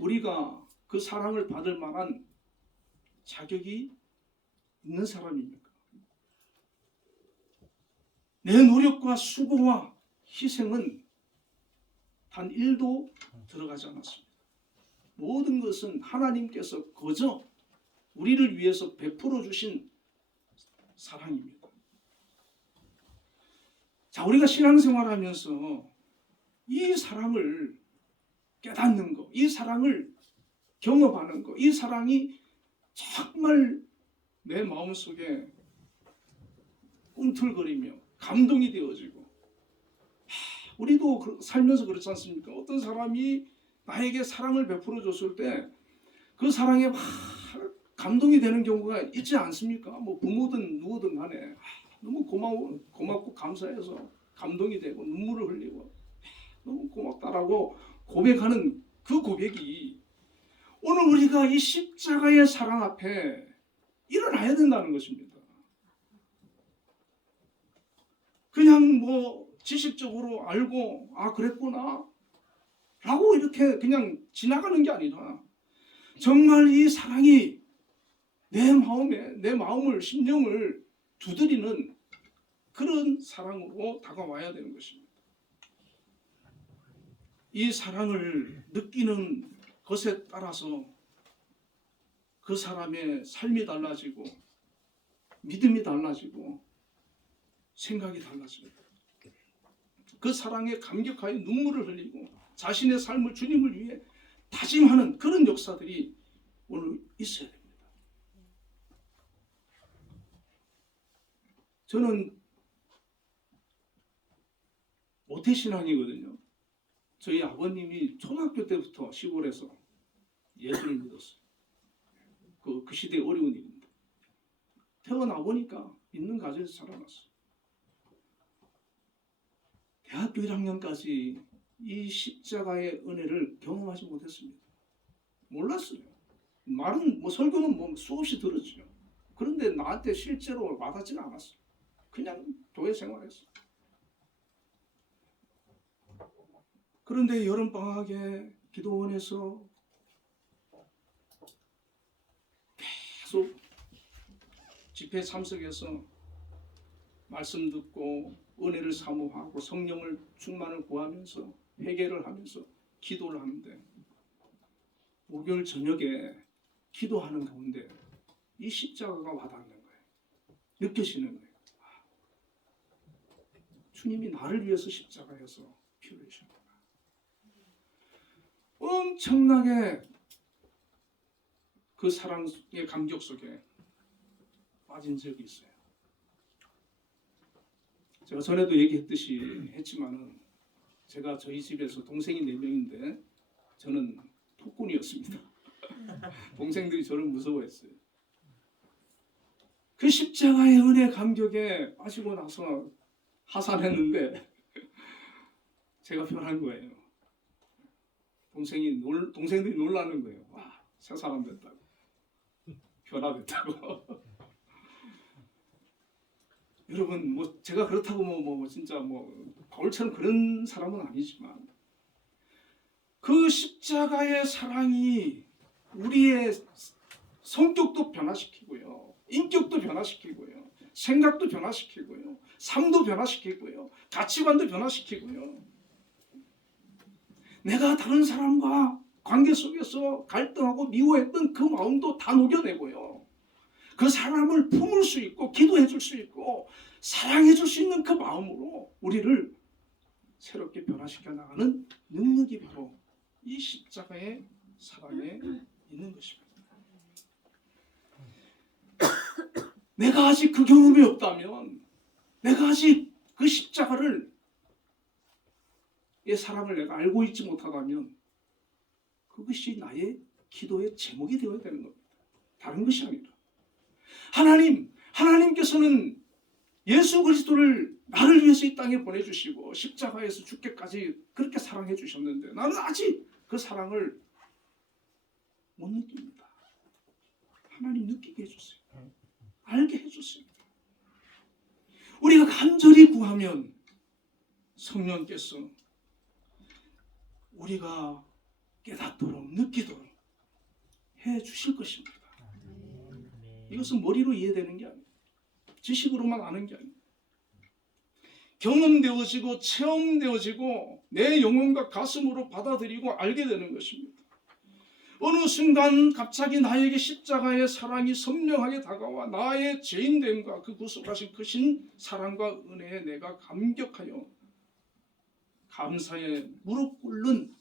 우리가 그 사랑을 받을 만한 자격이 있는 사람입니까? 내 노력과 수고와 희생은 단 1도 들어가지 않았습니다. 모든 것은 하나님께서 거저 우리를 위해서 베풀어 주신 사랑입니다. 자, 우리가 신앙생활하면서 이 사랑을 깨닫는 것, 이 사랑을 경험하는 것, 이 사랑이 정말 내 마음속에 꿈틀거리며 감동이 되어지고, 우리도 살면서 그렇지 않습니까? 어떤 사람이 나에게 사랑을 베풀어 줬을 때 그 사랑에 막 감동이 되는 경우가 있지 않습니까? 뭐 부모든 누구든 간에 너무 고맙고 감사해서 감동이 되고 눈물을 흘리고 너무 고맙다라고 고백하는 그 고백이 오늘 우리가 이 십자가의 사랑 앞에 일어나야 된다는 것입니다. 그냥 뭐 지식적으로 알고 그랬구나 라고 이렇게 그냥 지나가는 게 아니라 정말 이 사랑이 내 마음을 심령을 두드리는 그런 사랑으로 다가와야 되는 것입니다. 이 사랑을 느끼는 것에 따라서 그 사람의 삶이 달라지고 믿음이 달라지고 생각이 달라집니다. 그 사랑에 감격하여 눈물을 흘리고 자신의 삶을 주님을 위해 다짐하는 그런 역사들이 오늘 있어야 됩니다. 저는 모태신앙이거든요. 저희 아버님이 초등학교 때부터 시골에서 예수를 믿었어요. 그 시대의 어려운 일입니다. 태어나 보니까 믿는 가정에서 자라났어요. 대학교 1학년까지 이 십자가의 은혜를 경험하지 못했습니다. 몰랐어요. 말은 설교는 수없이 들었죠. 그런데 나한테 실제로 와닿지는 않았어요. 그냥 교회 생활했어요. 그런데 여름방학에 기도원에서 계속 집회 참석해서 말씀 듣고 은혜를 사모하고 성령을 충만을 구하면서 회개를 하면서 기도를 하는데 목요일 저녁에 기도하는 가운데 이 십자가가 와닿는 거예요. 느껴지는 거예요. 주님이 나를 위해서 십자가에서 피를 흘리셨구나. 엄청나게 그 사랑의 감격 속에 빠진 적이 있어요. 제가 전에도 했지만은 제가 저희 집에서 동생이 4명인데 저는 폭군이었습니다. 동생들이 저를 무서워했어요. 그 십자가의 은혜 감격에 빠지고 나서 하산했는데 제가 변한 거예요. 동생들이 놀라는 거예요. 와, 새 사람 됐다고. 변화됐다고. 여러분, 제가 그렇다고 진짜 바울처럼 그런 사람은 아니지만 그 십자가의 사랑이 우리의 성격도 변화시키고요, 인격도 변화시키고요, 생각도 변화시키고요, 삶도 변화시키고요, 가치관도 변화시키고요. 내가 다른 사람과 관계 속에서 갈등하고 미워했던 그 마음도 다 녹여내고요. 그 사람을 품을 수 있고 기도해 줄 수 있고 사랑해 줄 수 있는 그 마음으로 우리를 새롭게 변화시켜 나가는 능력이 바로 이 십자가의 사랑에 있는 것입니다. 내가 아직 그 경험이 없다면, 내가 아직 그 십자가를 의 사랑을 내가 알고 있지 못하다면 그것이 나의 기도의 제목이 되어야 되는 겁니다. 다른 것이 아니라 하나님께서는 예수 그리스도를 나를 위해서 이 땅에 보내주시고 십자가에서 죽기까지 그렇게 사랑해 주셨는데 나는 아직 그 사랑을 못 느낍니다. 하나님 느끼게 해주세요. 알게 해주세요. 우리가 간절히 구하면 성령께서 우리가 깨닫도록 느끼도록 해 주실 것입니다. 이것은 머리로 이해되는 게 아니에요. 지식으로만 아는 게 아니에요. 경험되어지고 체험되어지고 내 영혼과 가슴으로 받아들이고 알게 되는 것입니다. 어느 순간 갑자기 나에게 십자가의 사랑이 선명하게 다가와 나의 죄인됨과 그 구속하신 크신 사랑과 은혜에 내가 감격하여 감사에 무릎 꿇는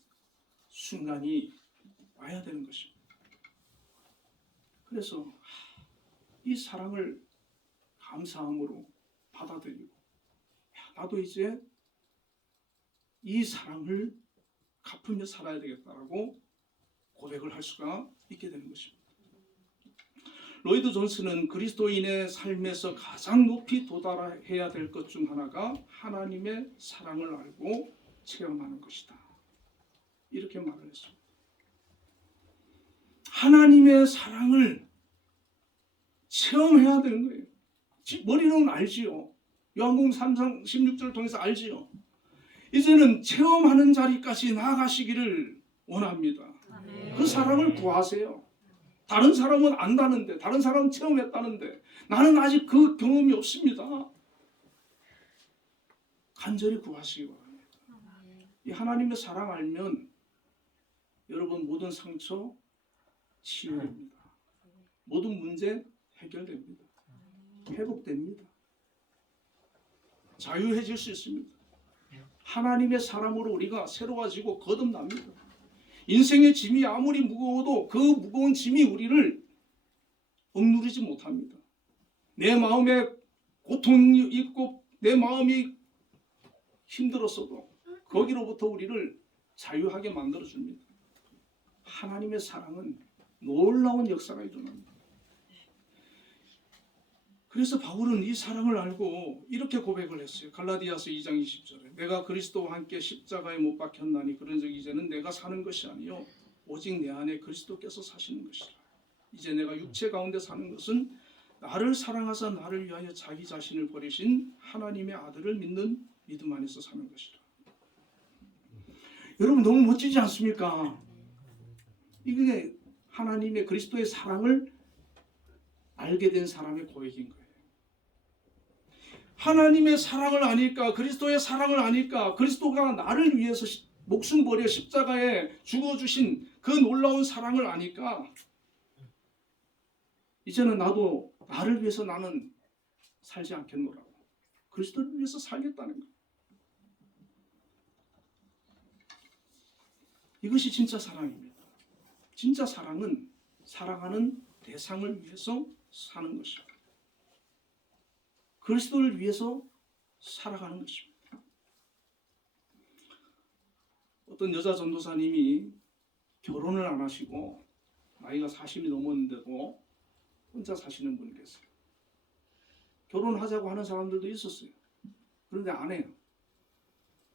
순간이 와야 되는 것입니다. 그래서 이 사랑을 감사함으로 받아들이고 나도 이제 이 사랑을 갚으며 살아야 되겠다라고 고백을 할 수가 있게 되는 것입니다. 로이드 존스는 그리스도인의 삶에서 가장 높이 도달해야 될 것 중 하나가 하나님의 사랑을 알고 체험하는 것이다. 이렇게 말을 했습니다. 하나님의 사랑을 체험해야 되는 거예요. 머리로는 알지요. 요한복음 3장 16절을 통해서 알지요. 이제는 체험하는 자리까지 나아가시기를 원합니다. 그 사랑을 구하세요. 다른 사람은 안다는데, 다른 사람은 체험했다는데 나는 아직 그 경험이 없습니다. 간절히 구하시기 바랍니다. 이 하나님의 사랑 알면 여러분 모든 상처 치유됩니다. 모든 문제 해결됩니다. 회복됩니다. 자유해질 수 있습니다. 하나님의 사랑으로 우리가 새로워지고 거듭납니다. 인생의 짐이 아무리 무거워도 그 무거운 짐이 우리를 억누르지 못합니다. 내 마음에 고통이 있고 내 마음이 힘들었어도 거기로부터 우리를 자유하게 만들어줍니다. 하나님의 사랑은 놀라운 역사가 일어납니다. 그래서 바울은 이 사랑을 알고 이렇게 고백을 했어요. 갈라디아서 2장 20절에 내가 그리스도와 함께 십자가에 못 박혔나니 그런즉 이제는 내가 사는 것이 아니요 오직 내 안에 그리스도께서 사시는 것이라. 이제 내가 육체 가운데 사는 것은 나를 사랑하사 나를 위하여 자기 자신을 버리신 하나님의 아들을 믿는 믿음 안에서 사는 것이라. 여러분 너무 멋지지 않습니까? 이게 하나님의 그리스도의 사랑을 알게 된 사람의 고백인 거예요. 하나님의 사랑을 아니까, 그리스도의 사랑을 아니까, 그리스도가 나를 위해서 목숨 버려 십자가에 죽어주신 그 놀라운 사랑을 아니까 이제는 나도 나를 위해서 나는 살지 않겠노라고 그리스도를 위해서 살겠다는 거예요. 이것이 진짜 사랑입니다. 진짜 사랑은 사랑하는 대상을 위해서 사는 것입니다. 그리스도를 위해서 살아가는 것입니다. 어떤 여자 전도사님이 결혼을 안 하시고 나이가 40이 넘었는데도 혼자 사시는 분이 계세요. 결혼하자고 하는 사람들도 있었어요. 그런데 안 해요.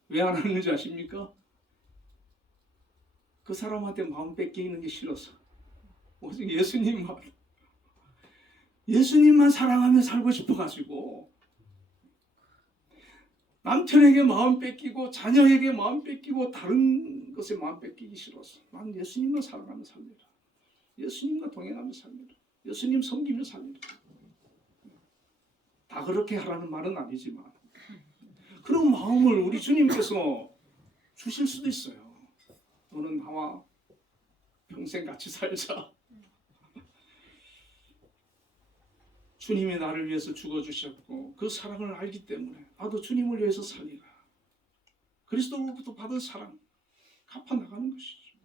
왜 안 하는지 아십니까? 그 사람한테 마음 뺏기는 게 싫어서. 오직 예수님만 사랑하며 살고 싶어가지고 남편에게 마음 뺏기고 자녀에게 마음 뺏기고 다른 것에 마음 뺏기기 싫어서 난 예수님만 사랑하며 살리라. 예수님과 동행하며 살리라. 예수님 섬기며 살리라. 다 그렇게 하라는 말은 아니지만 그런 마음을 우리 주님께서 주실 수도 있어요. 너는 나와 평생 같이 살자. 주님이 나를 위해서 죽어주셨고 그 사랑을 알기 때문에 나도 주님을 위해서 살리라. 그리스도로부터 받은 사랑 갚아나가는 것이죠.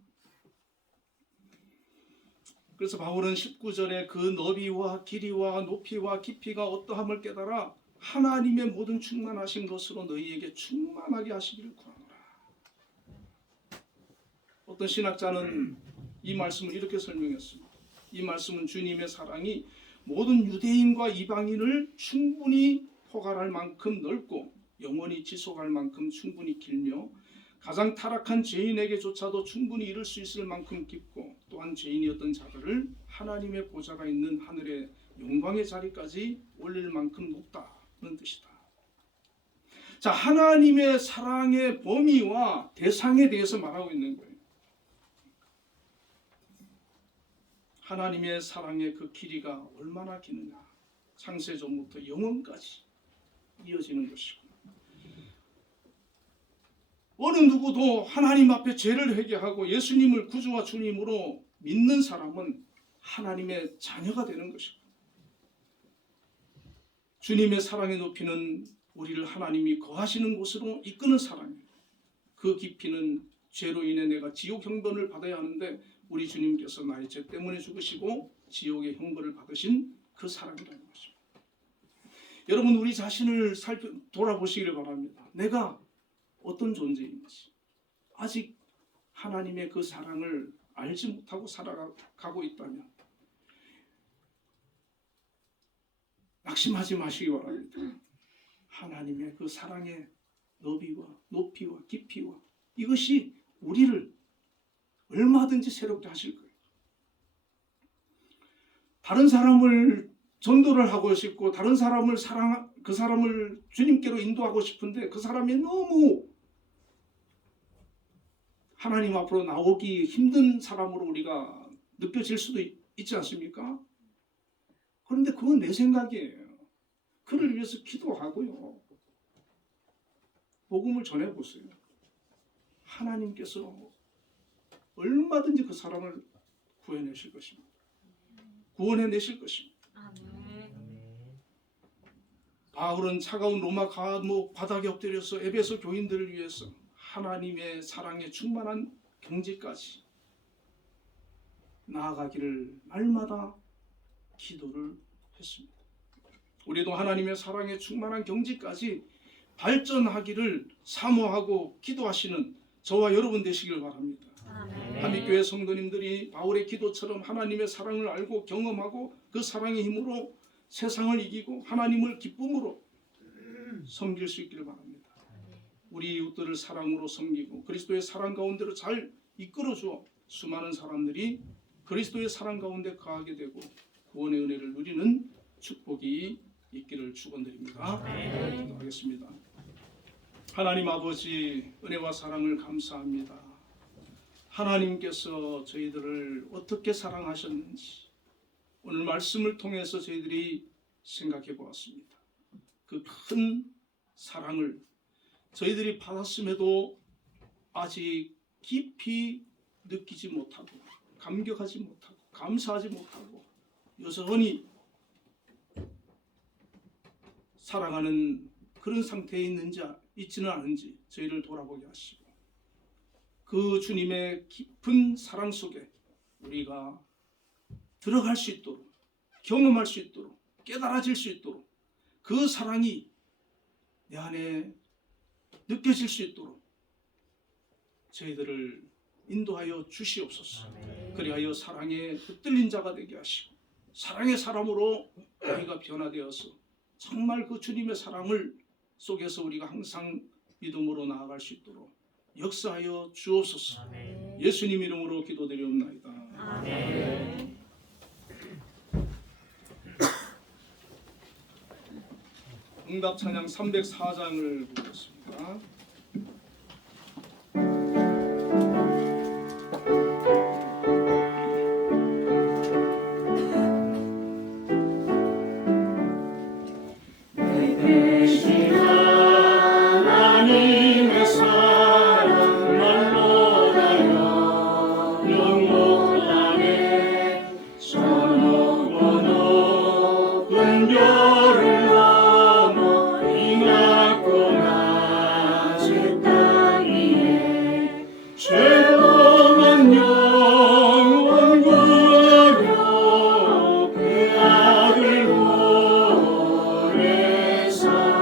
그래서 바울은 19절에 그 너비와 길이와 높이와 깊이가 어떠함을 깨달아 하나님의 모든 충만하신 것으로 너희에게 충만하게 하시기를 구하노라. 어떤 신학자는 이 말씀을 이렇게 설명했습니다. 이 말씀은 주님의 사랑이 모든 유대인과 이방인을 충분히 포괄할 만큼 넓고 영원히 지속할 만큼 충분히 길며 가장 타락한 죄인에게조차도 충분히 이룰 수 있을 만큼 깊고 또한 죄인이었던 자들을 하나님의 보좌가 있는 하늘의 영광의 자리까지 올릴 만큼 높다는 뜻이다. 자, 하나님의 사랑의 범위와 대상에 대해서 말하고 있는 거예요. 하나님의 사랑의 그 길이가 얼마나 기느냐. 창세전부터 영원까지 이어지는 것이고 어느 누구도 하나님 앞에 죄를 회개하고 예수님을 구주와 주님으로 믿는 사람은 하나님의 자녀가 되는 것이고 주님의 사랑의 높이는 우리를 하나님이 거하시는 곳으로 이끄는 사랑이에요. 그 깊이는 죄로 인해 내가 지옥 형벌을 받아야 하는데 우리 주님께서 나의 죄 때문에 죽으시고 지옥의 형벌을 받으신 그 사랑이라는 것입니다. 여러분 우리 자신을 돌아보시기를 바랍니다. 내가 어떤 존재인지 아직 하나님의 그 사랑을 알지 못하고 살아가고 있다면 낙심하지 마시기 바랍니다. 하나님의 그 사랑의 너비와 높이와 깊이와 이것이 우리를 얼마든지 새롭게 하실 거예요. 다른 사람을 전도를 하고 싶고 다른 사람을 그 사람을 주님께로 인도하고 싶은데 그 사람이 너무 하나님 앞으로 나오기 힘든 사람으로 우리가 느껴질 수도 있지 않습니까? 그런데 그건 내 생각이에요. 그를 위해서 기도하고요. 복음을 전해보세요. 하나님께서 얼마든지 그 사람을 구해내실 것입니다. 구원해내실 것입니다. 바울은 차가운 로마 감옥 바닥에 엎드려서 에베소 교인들을 위해서 하나님의 사랑에 충만한 경지까지 나아가기를 날마다 기도를 했습니다. 우리도 하나님의 사랑에 충만한 경지까지 발전하기를 사모하고 기도하시는 저와 여러분 되시길 바랍니다. 한빛교회 성도님들이 바울의 기도처럼 하나님의 사랑을 알고 경험하고 그 사랑의 힘으로 세상을 이기고 하나님을 기쁨으로 섬길 수 있기를 바랍니다. 우리 이웃들을 사랑으로 섬기고 그리스도의 사랑 가운데로 잘 이끌어주어 수많은 사람들이 그리스도의 사랑 가운데 거하게 되고 구원의 은혜를 누리는 축복이 있기를 축원드립니다. 기도하겠습니다. 하나님 아버지, 은혜와 사랑을 감사합니다. 하나님께서 저희들을 어떻게 사랑하셨는지 오늘 말씀을 통해서 저희들이 생각해 보았습니다. 그 큰 사랑을 저희들이 받았음에도 아직 깊이 느끼지 못하고 감격하지 못하고 감사하지 못하고 여전히 사랑하는 그런 상태에 있지는 않은지 저희를 돌아보게 하시고 그 주님의 깊은 사랑 속에 우리가 들어갈 수 있도록 경험할 수 있도록 깨달아질 수 있도록 그 사랑이 내 안에 느껴질 수 있도록 저희들을 인도하여 주시옵소서. 그리하여 사랑에 붙들린 자가 되게 하시고 사랑의 사람으로 우리가 변화되어서 정말 그 주님의 사랑을 속에서 우리가 항상 믿음으로 나아갈 수 있도록 역사하여 주옵소서. 예수님 이름으로 기도드리옵나이다. 아멘. 응답 찬양 304장을 부르겠습니다. 그 아들 보내사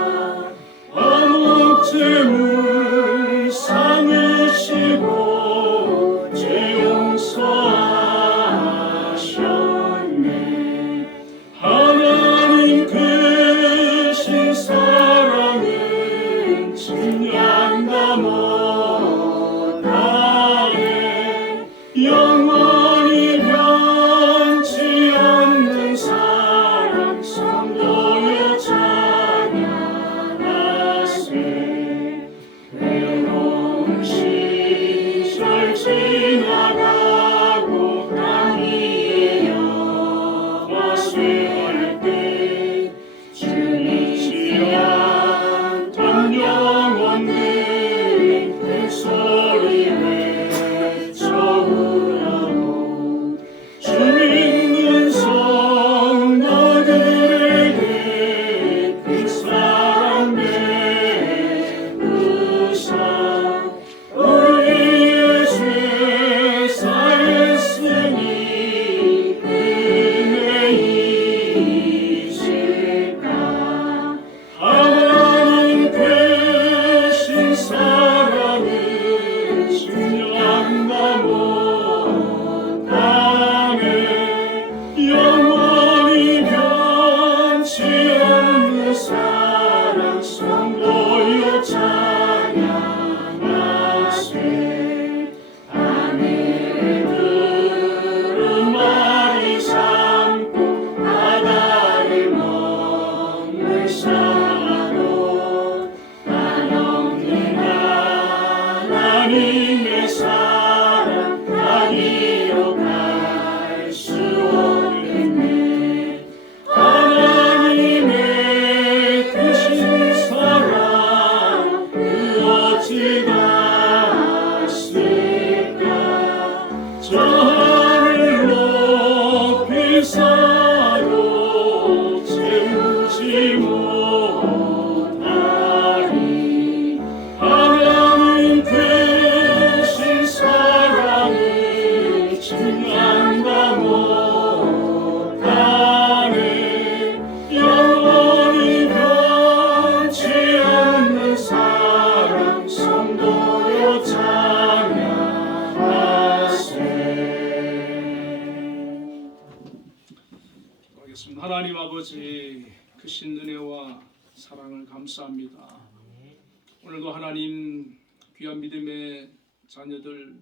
하나님 아버지 크신 은혜와 사랑을 감사합니다. 오늘도 하나님 귀한 믿음의 자녀들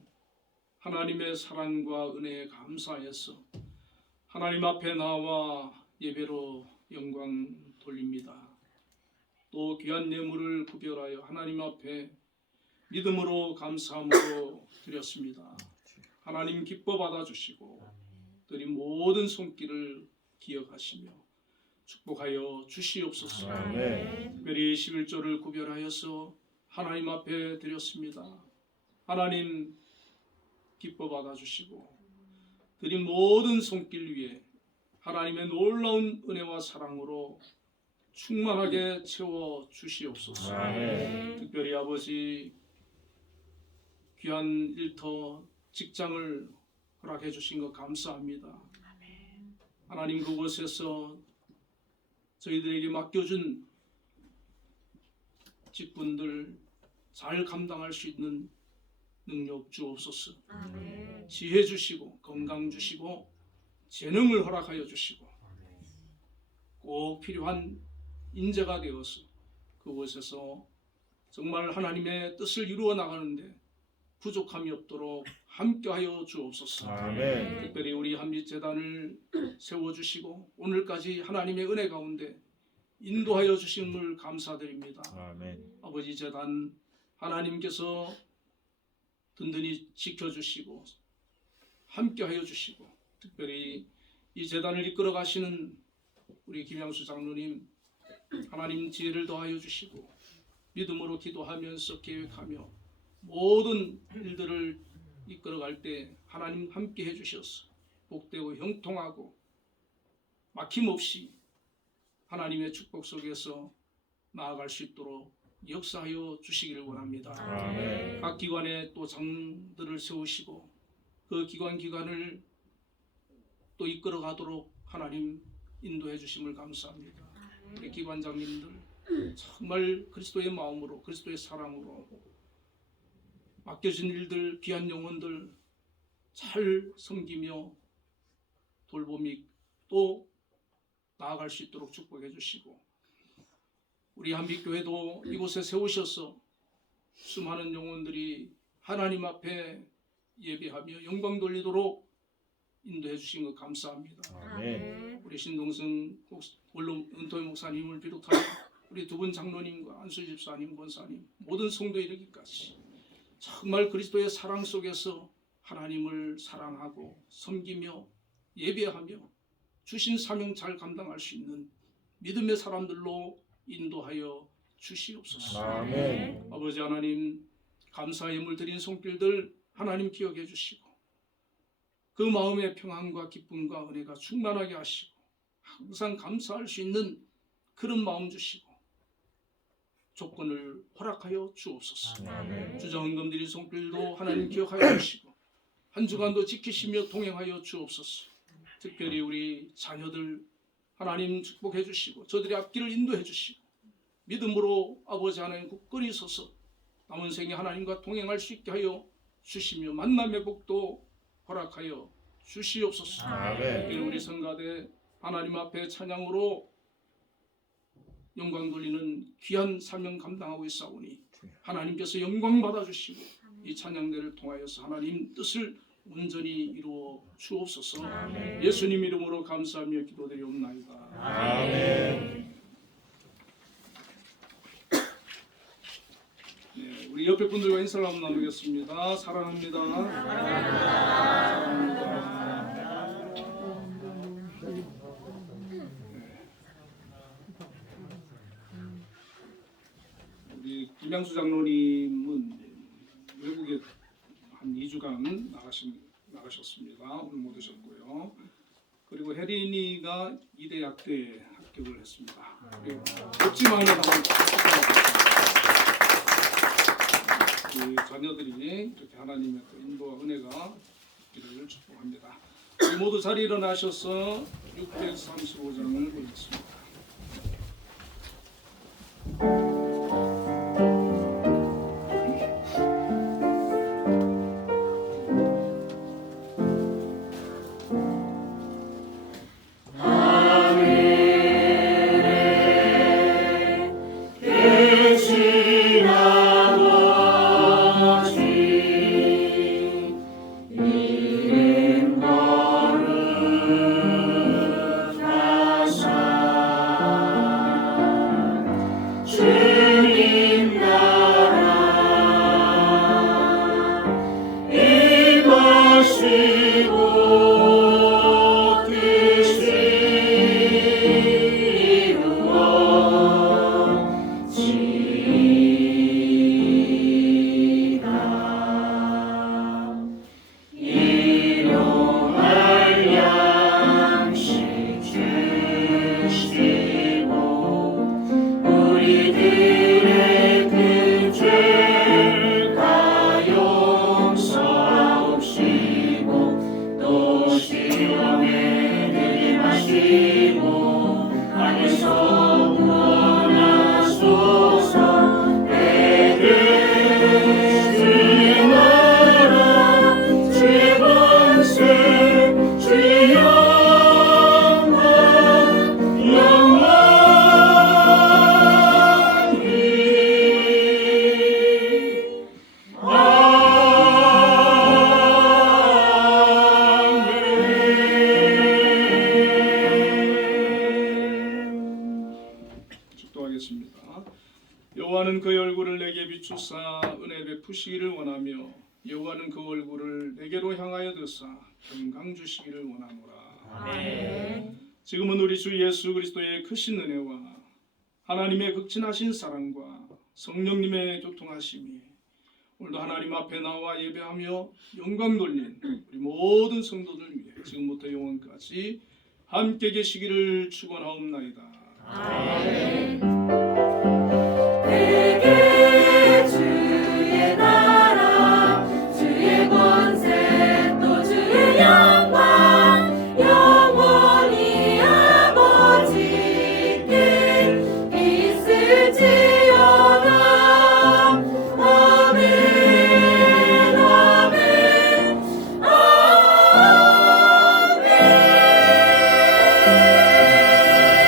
하나님의 사랑과 은혜에 감사해서 하나님 앞에 나와 예배로 영광 돌립니다. 또 귀한 예물을 구별하여 하나님 앞에 믿음으로 감사함으로 드렸습니다. 하나님 기뻐 받아주시고 드린 모든 손길을 기억하시며 축복하여 주시옵소서. 아멘. 특별히 11조를 구별하여서 하나님 앞에 드렸습니다. 하나님 기뻐 받아주시고 드린 모든 손길 위에 하나님의 놀라운 은혜와 사랑으로 충만하게 채워 주시옵소서. 아멘. 특별히 아버지 귀한 일터 직장을 허락해 주신 것 감사합니다. 하나님 그곳에서 저희들에게 맡겨준 직분들 잘 감당할 수 있는 능력 주옵소서. 지혜 주시고 건강 주시고 재능을 허락하여 주시고 꼭 필요한 인재가 되어서 그곳에서 정말 하나님의 뜻을 이루어 나가는데 부족함이 없도록 함께하여 주옵소서. 아멘. 특별히 우리 한빛재단을 세워주시고 오늘까지 하나님의 은혜 가운데 인도하여 주심을 감사드립니다. 아멘. 아버지 재단 하나님께서 든든히 지켜주시고 함께하여 주시고 특별히 이 재단을 이끌어 가시는 우리 김양수 장로님 하나님 지혜를 더하여 주시고 믿음으로 기도하면서 계획하며 모든 일들을 이끌어갈 때 하나님 함께 해주셔서 복되고 형통하고 막힘없이 하나님의 축복 속에서 나아갈 수 있도록 역사하여 주시기를 원합니다. 아멘. 각 기관에 또 장들을 세우시고 그 기관을 또 이끌어가도록 하나님 인도해 주심을 감사합니다. 우리 기관장님들 정말 그리스도의 마음으로 그리스도의 사랑으로 맡겨진 일들 귀한 영혼들 잘 섬기며 돌봄이 또 나아갈 수 있도록 축복해 주시고 우리 한빛교회도 이곳에 세우셔서 수많은 영혼들이 하나님 앞에 예배하며 영광 돌리도록 인도해 주신 것 감사합니다. 아멘. 우리 신동승 원룸 은토이 목사님을 비롯하여 우리 두 분 장로님과 안수 집사님, 권사님 모든 성도에 이르기까지 정말 그리스도의 사랑 속에서 하나님을 사랑하고 섬기며 예배하며 주신 사명 잘 감당할 수 있는 믿음의 사람들로 인도하여 주시옵소서. 아멘. 아버지 하나님 감사 예물 드린 손길들 하나님 기억해 주시고 그 마음의 평안과 기쁨과 은혜가 충만하게 하시고 항상 감사할 수 있는 그런 마음 주시고 조건을 허락하여 주옵소서. 아멘. 주정헌금 드린 손길도 하나님 기억하여 주시고 한 주간도 지키시며 동행하여 주옵소서. 특별히 우리 자녀들 하나님 축복해 주시고 저들의 앞길을 인도해 주시고 믿음으로 아버지 하나님 굳건히 서서 남은 생에 하나님과 동행할 수 있게 하여 주시며 만남의 복도 허락하여 주시옵소서. 아멘. 특별히 우리 성가대 하나님 앞에 찬양으로 영광 돌리는 귀한 사명 감당하고 있사오니 하나님께서 영광 받아주시고 이 찬양대를 통하여서 하나님 뜻을 온전히 이루어 주옵소서. 아멘. 예수님 이름으로 감사하며 기도드리옵나이다. 아멘. 네, 우리 옆에 분들과 인사를 한번 나누겠습니다. 사랑합니다. 사랑합니다. 우리 김양수 장로님은 외국에 한 2주간 나가셨습니다. 오늘 못 오셨고요. 그리고 혜린이가 이대학교에 합격을 했습니다. 그리고 멋지만을 한번 그 자녀들이 이렇게 하나님의 또 인도와 은혜가 있기를 축복합니다. 우리 모두 자리 일어나셔서 635장을 보겠습니다. 아멘. 기도하겠습니다. 여호와는 그의 얼굴을 내게 비추사 은혜 베푸시기를 원하며 여호와는 그 얼굴을 내게로 향하여 드사 평강 주시기를 원하노라. 아멘. 지금은 우리 주 예수 그리스도의 크신 은혜와 하나님의 극진하신 사랑과 성령님의 교통하심이 오늘도 하나님 앞에 나와 예배하며 영광 돌린 우리 모든 성도들 위해 지금부터 영원까지 함께 계시기를 축원하옵나이다. 아멘.